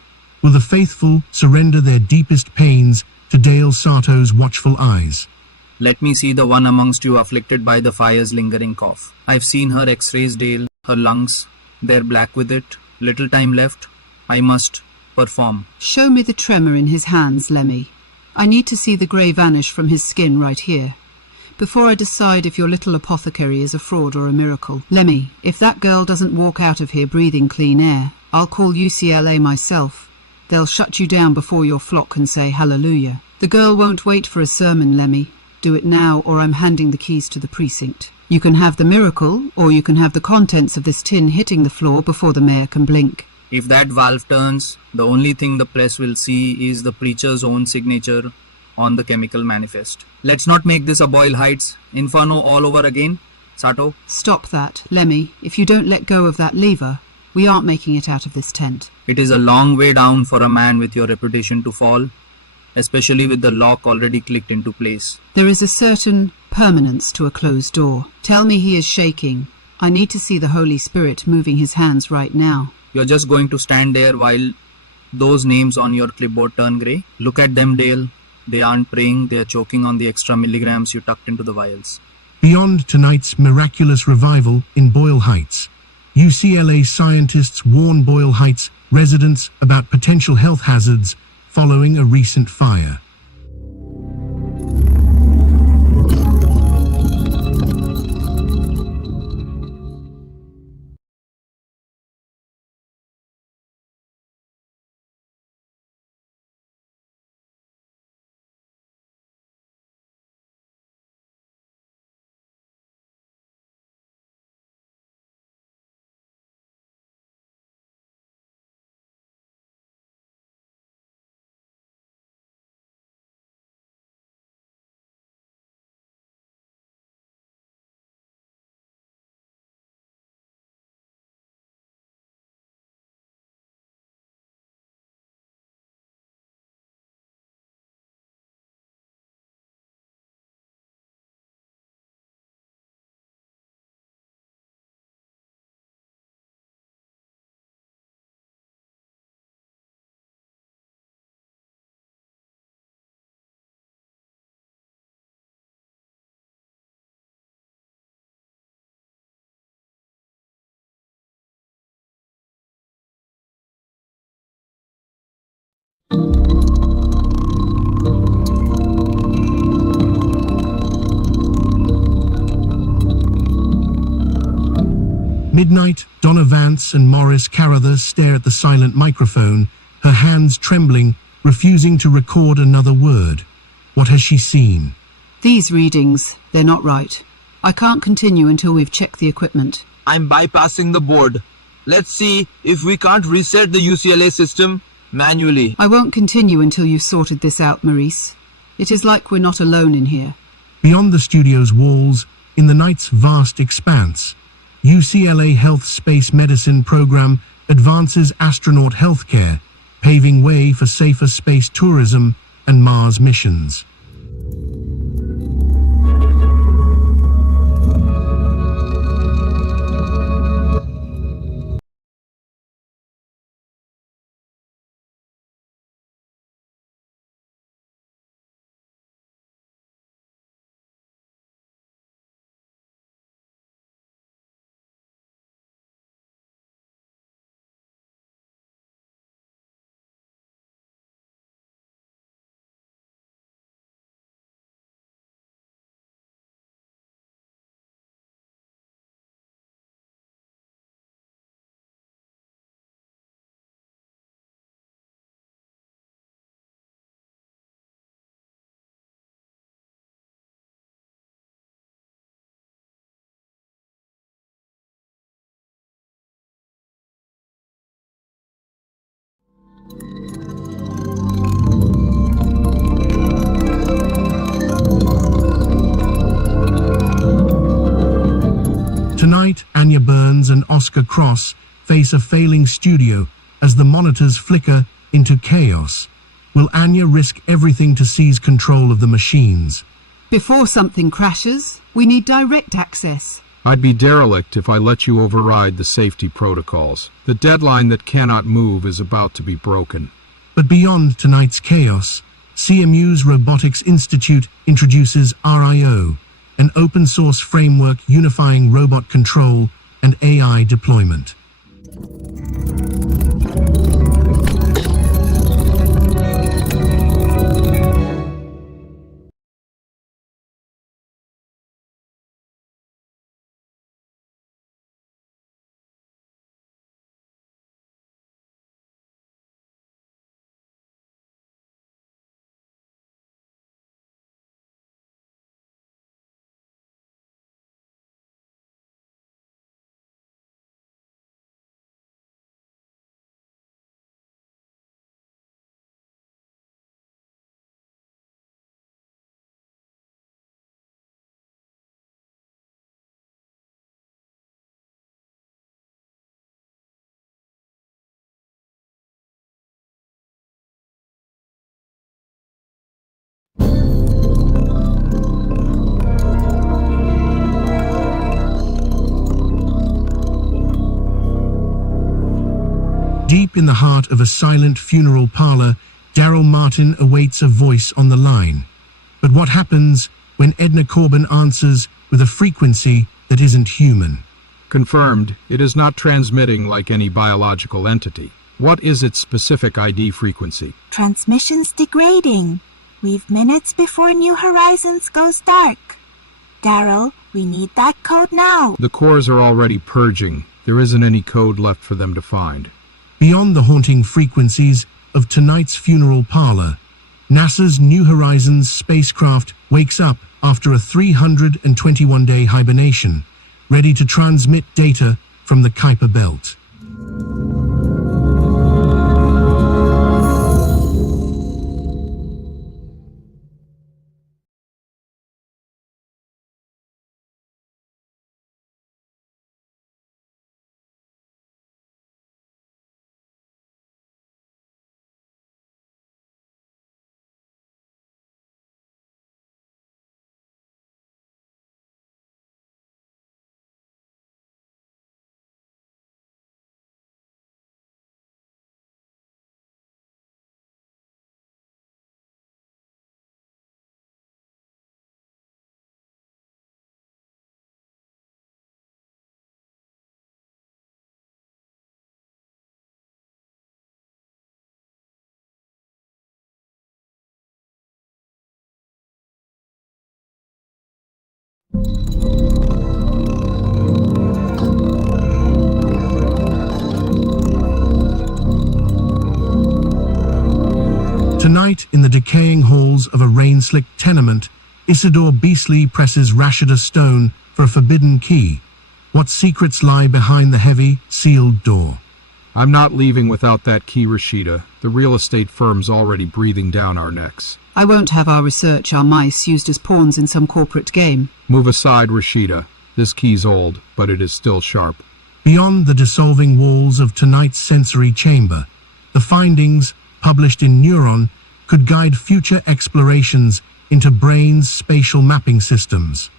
Will the faithful surrender their deepest pains to Dale Sato's watchful eyes? Let me see the one amongst you afflicted by the fire's lingering cough. I've seen her x-rays, Dale. Her lungs, they're black with it. Little time left. I must perform. Show me the tremor in his hands, Lemmy. I need to see the grey vanish from his skin right here, before I decide if your little apothecary is a fraud or a miracle. Lemmy, if that girl doesn't walk out of here breathing clean air, I'll call UCLA myself. They'll shut you down before your flock can say hallelujah. The girl won't wait for a sermon, Lemmy. Do it now, or I'm handing the keys to the precinct. You can have the miracle, or you can have the contents of this tin hitting the floor before the mayor can blink. If that valve turns, the only thing the press will see is the preacher's own signature on the chemical manifest. Let's not make this a Boyle Heights inferno all over again. Sato? Stop that, Lemmy. If you don't let go of that lever, we aren't making it out of this tent. It is a long way down for a man with your reputation to fall, especially with the lock already clicked into place. There is a certain permanence to a closed door. Tell me he is shaking. I need to see the Holy Spirit moving his hands right now. You're just going to stand there while those names on your clipboard turn grey? Look at them, Dale. They aren't praying, they are choking on the extra milligrams you tucked into the vials. Beyond tonight's miraculous revival in Boyle Heights, UCLA scientists warn Boyle Heights residents about potential health hazards following a recent fire. Midnight, Donna Vance and Morris Carather stare at the silent microphone, her hands trembling, refusing to record another word. What has she seen? These readings, they're not right. I can't continue until we've checked the equipment. I'm bypassing the board. Let's see if we can't reset the UCLA system manually. I won't continue until you've sorted this out, Maurice. It is like we're not alone in here. Beyond the studio's walls, in the night's vast expanse, UCLA Health Space Medicine Program advances astronaut healthcare, paving way for safer space tourism and Mars missions. Tonight, Anya Burns and Oscar Cross face a failing studio as the monitors flicker into chaos. Will Anya risk everything to seize control of the machines? Before something crashes, we need direct access. I'd be derelict if I let you override the safety protocols. The deadline that cannot move is about to be broken. But beyond tonight's chaos, CMU's Robotics Institute introduces RIO, an open-source framework unifying robot control and AI deployment. Deep in the heart of a silent funeral parlor, Daryl Martin awaits a voice on the line. But what happens when Edna Corbin answers with a frequency that isn't human? Confirmed, it is not transmitting like any biological entity. What is its specific ID frequency? Transmission's degrading. We've minutes before New Horizons goes dark. Daryl, we need that code now. The cores are already purging. There isn't any code left for them to find. Beyond the haunting frequencies of tonight's funeral parlor, NASA's New Horizons spacecraft wakes up after a 321-day hibernation, ready to transmit data from the Kuiper Belt. in the decaying halls of a rain-slicked tenement, Isidore Beasley presses Rashida Stone for a forbidden key. What secrets lie behind the heavy, sealed door? I'm not leaving without that key, Rashida. The real estate firm's already breathing down our necks. I won't have our research, our mice, used as pawns in some corporate game. Move aside, Rashida. This key's old, but it is still sharp. Beyond the dissolving walls of tonight's sensory chamber, the findings, published in Neuron, could guide future explorations into brain's spatial mapping systems.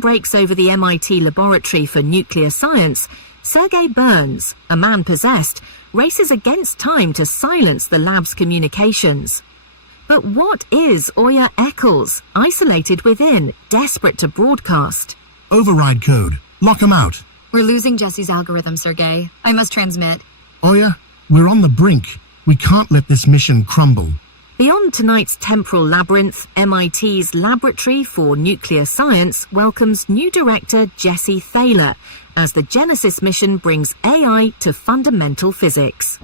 Breaks over the MIT laboratory for nuclear science, Sergey Burns, a man possessed, races against time to silence the lab's communications. But what is Oya Eccles, isolated within, desperate to broadcast? Override code. Lock 'em out. We're losing Jesse's algorithm, Sergey. I must transmit. Oya, we're on the brink. We can't let this mission crumble. Beyond tonight's temporal labyrinth, MIT's Laboratory for Nuclear Science welcomes new director Jesse Thaler as the Genesis mission brings AI to fundamental physics.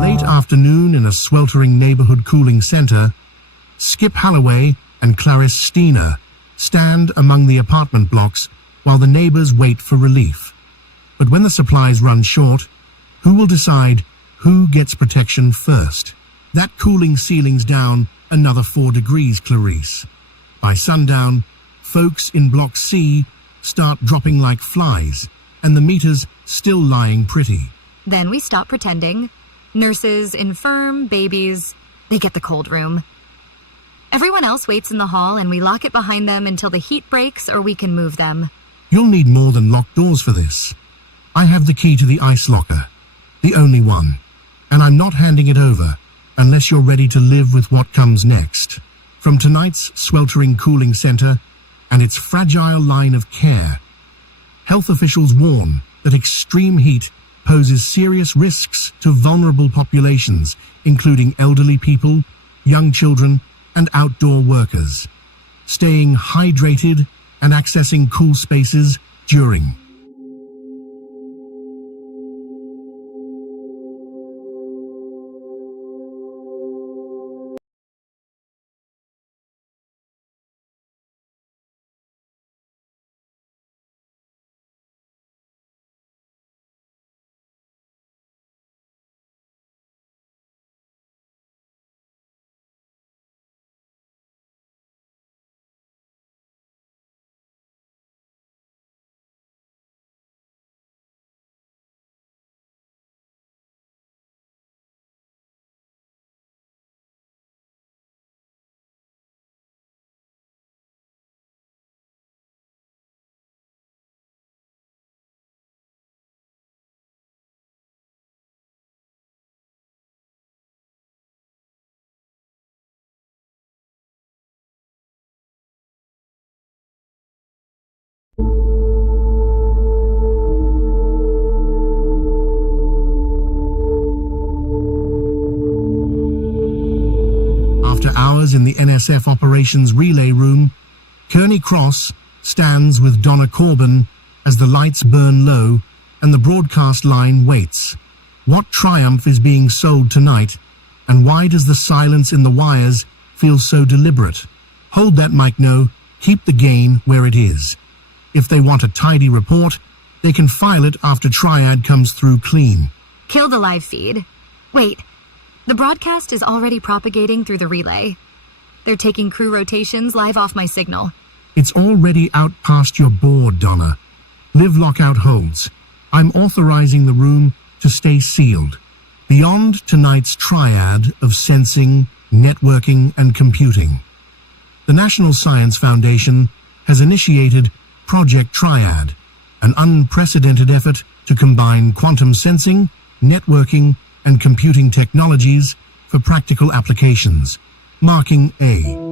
Late afternoon in a sweltering neighborhood cooling center, Skip Halloway and Clarice Steiner stand among the apartment blocks while the neighbors wait for relief. But when the supplies run short, who will decide who gets protection first? That cooling ceiling's down another 4 degrees, Clarice. By sundown, folks in Block C start dropping like flies, and the meter's still lying pretty. Then we stop pretending. Nurses, infirm, babies, they get the cold room. Everyone else waits in the hall and we lock it behind them until the heat breaks or we can move them. You'll need more than locked doors for this. I have the key to the ice locker, the only one, and I'm not handing it over unless you're ready to live with what comes next. From tonight's sweltering cooling center and its fragile line of care, health officials warn that extreme heat poses serious risks to vulnerable populations, including elderly people, young children, and outdoor workers. Staying hydrated and accessing cool spaces during ISF Operations Relay Room, Kearney Cross stands with Donna Corbin as the lights burn low and the broadcast line waits. What triumph is being sold tonight, and why does the silence in the wires feel so deliberate? Hold that mic, no. Keep the gain where it is. If they want a tidy report, they can file it after Triad comes through clean. Kill the live feed. Wait, the broadcast is already propagating through the relay. They're taking crew rotations live off my signal. It's already out past your board, Donna. Live lockout holds. I'm authorizing the room to stay sealed. Beyond tonight's triad of sensing, networking, and computing, the National Science Foundation has initiated Project Triad, an unprecedented effort to combine quantum sensing, networking, and computing technologies for practical applications, marking a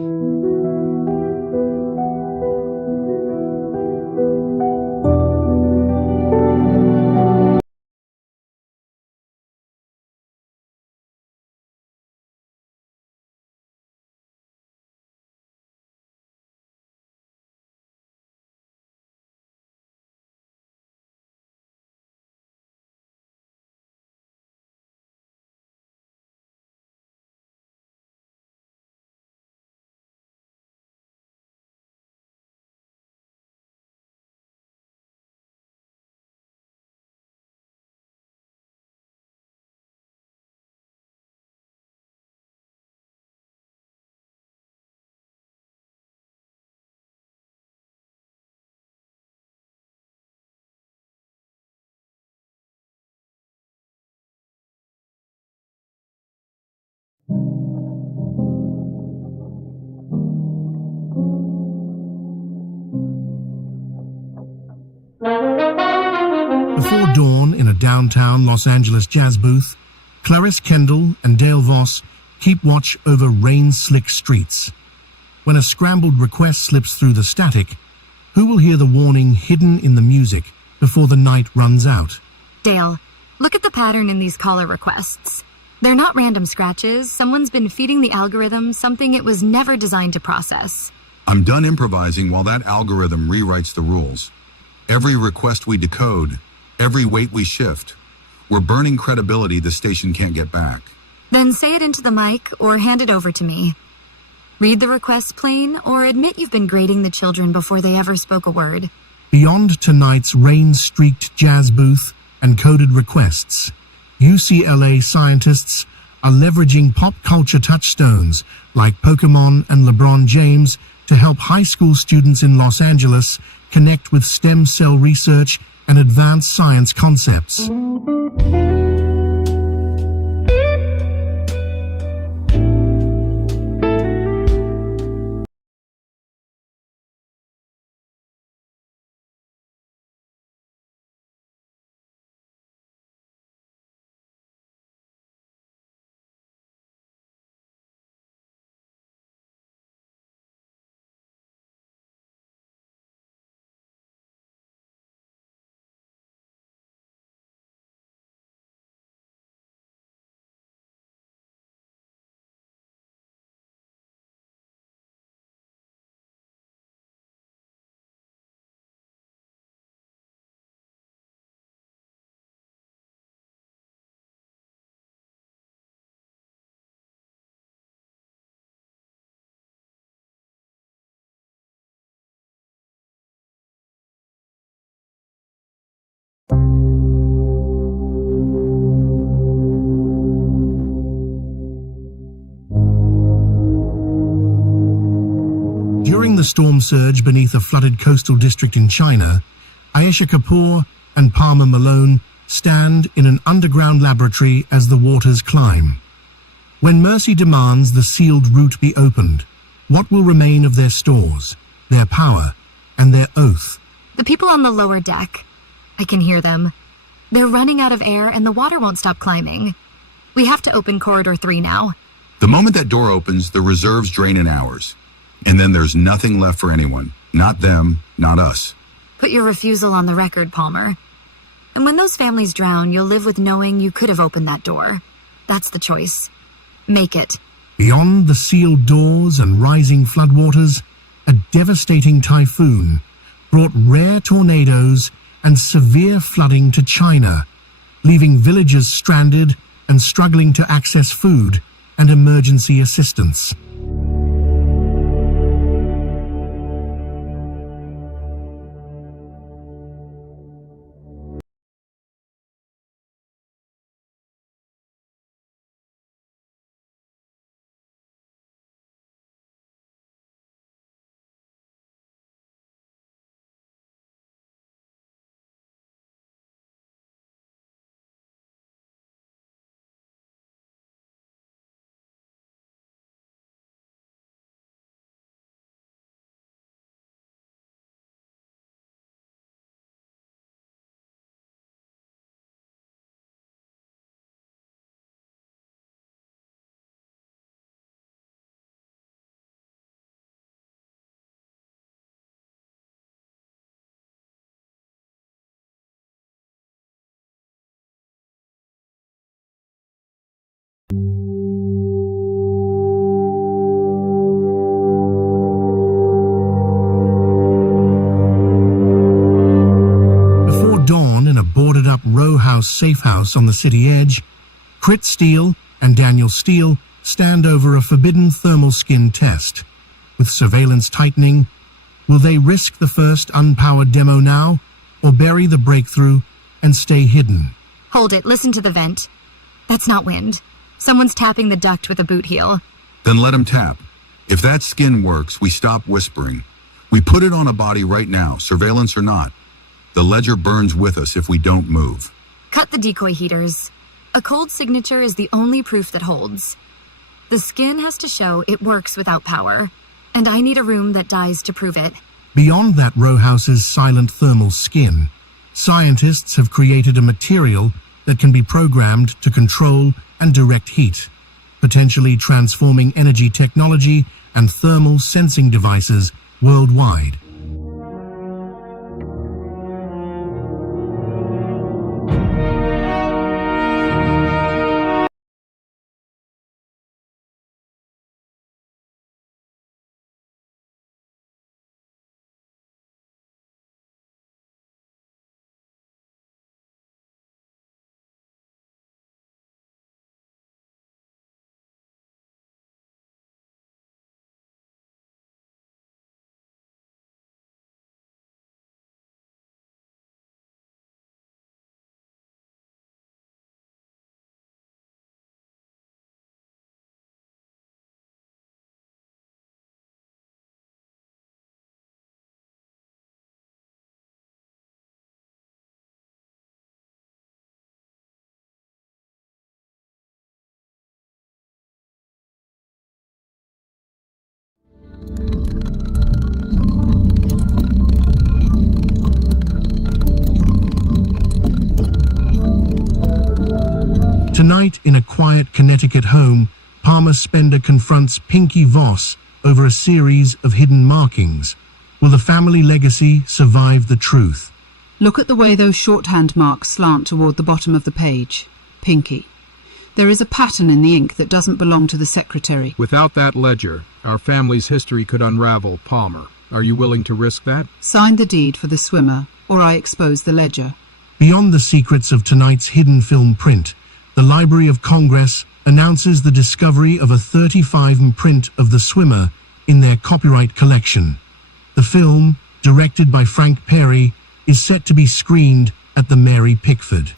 Before dawn in a downtown Los Angeles jazz booth, Clarice Kendall and Dale Voss keep watch over rain-slick streets. When a scrambled request slips through the static, who will hear the warning hidden in the music before the night runs out? Dale, look at the pattern in these caller requests. They're not random scratches. Someone's been feeding the algorithm something it was never designed to process. I'm done improvising while that algorithm rewrites the rules. Every request we decode, every weight we shift, we're burning credibility the station can't get back. Then say it into the mic or hand it over to me. Read the request plain or admit you've been grading the children before they ever spoke a word. Beyond tonight's rain-streaked jazz booth and coded requests, UCLA scientists are leveraging pop culture touchstones like Pokemon and LeBron James to help high school students in Los Angeles connect with stem cell research and advanced science concepts. During the storm surge beneath a flooded coastal district in China, Ayesha Kapoor and Palmer Malone stand in an underground laboratory as the waters climb. When Mercy demands the sealed route be opened, what will remain of their stores, their power, and their oath? The people on the lower deck. I can hear them. They're running out of air and the water won't stop climbing. We have to open Corridor 3 now. The moment that door opens, the reserves drain in hours. And then there's nothing left for anyone. Not them, not us. Put your refusal on the record, Palmer. And when those families drown, you'll live with knowing you could have opened that door. That's the choice. Make it. Beyond the sealed doors and rising floodwaters, a devastating typhoon brought rare tornadoes and severe flooding to China, leaving villagers stranded and struggling to access food and emergency assistance. Before dawn, in a boarded-up row house safe house on the city edge, Crit Steele and Daniel Steele stand over a forbidden thermal skin test. With surveillance tightening, will they risk the first unpowered demo now, or bury the breakthrough and stay hidden? Hold it, listen to the vent. That's not wind. Someone's tapping the duct with a boot heel. Then let him tap. If that skin works, we stop whispering. We put it on a body right now, surveillance or not. The ledger burns with us if we don't move. Cut the decoy heaters. A cold signature is the only proof that holds. The skin has to show it works without power, and I need a room that dies to prove it. Beyond that row house's silent thermal skin, scientists have created a material that can be programmed to control and direct heat, potentially transforming energy technology and thermal sensing devices worldwide. Tonight, in a quiet Connecticut home, Palmer Spender confronts Pinky Voss over a series of hidden markings. Will the family legacy survive the truth? Look at the way those shorthand marks slant toward the bottom of the page. Pinky. There is a pattern in the ink that doesn't belong to the secretary. Without that ledger, our family's history could unravel, Palmer. Are you willing to risk that? Sign the deed for the swimmer, or I expose the ledger. Beyond the secrets of tonight's hidden film print, the Library of Congress announces the discovery of a 35 print of The Swimmer in their copyright collection. The film, directed by Frank Perry, is set to be screened at the Mary Pickford.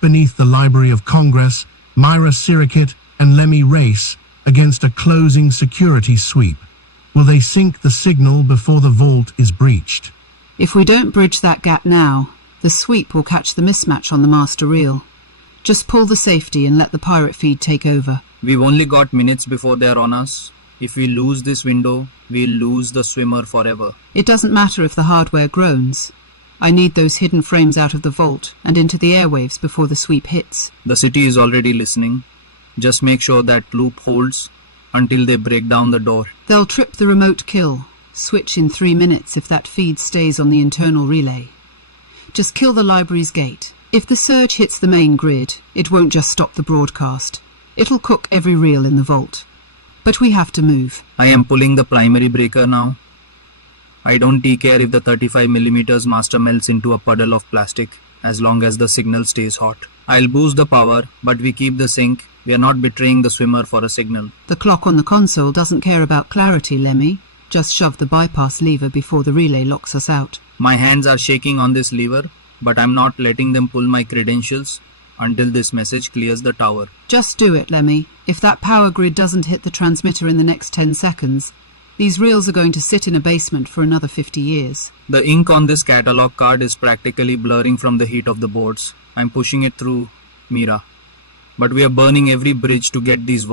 beneath the Library of Congress, Myra Sirikit and Lemmy race against a closing security sweep. Will they sink the signal before the vault is breached? If we don't bridge that gap now, the sweep will catch the mismatch on the master reel. Just pull the safety and let the pirate feed take over. We've only got minutes before they're on us. If we lose this window, we'll lose the swimmer forever. It doesn't matter if the hardware groans. I need those hidden frames out of the vault and into the airwaves before the sweep hits. The city is already listening. Just make sure that loop holds until they break down the door. They'll trip the remote kill. Switch in 3 minutes if that feed stays on the internal relay. Just kill the library's gate. If the surge hits the main grid, it won't just stop the broadcast. It'll cook every reel in the vault. But we have to move. I am pulling the primary breaker now. I don't care if the 35mm master melts into a puddle of plastic as long as the signal stays hot. I'll boost the power, but we keep the sync. We are not betraying the swimmer for a signal. The clock on the console doesn't care about clarity, Lemmy. Just shove the bypass lever before the relay locks us out. My hands are shaking on this lever, but I'm not letting them pull my credentials until this message clears the tower. Just do it, Lemmy. If that power grid doesn't hit the transmitter in the next 10 seconds, these reels are going to sit in a basement for another 50 years. The ink on this catalog card is practically blurring from the heat of the boards. I'm pushing it through, Mira. But we are burning every bridge to get these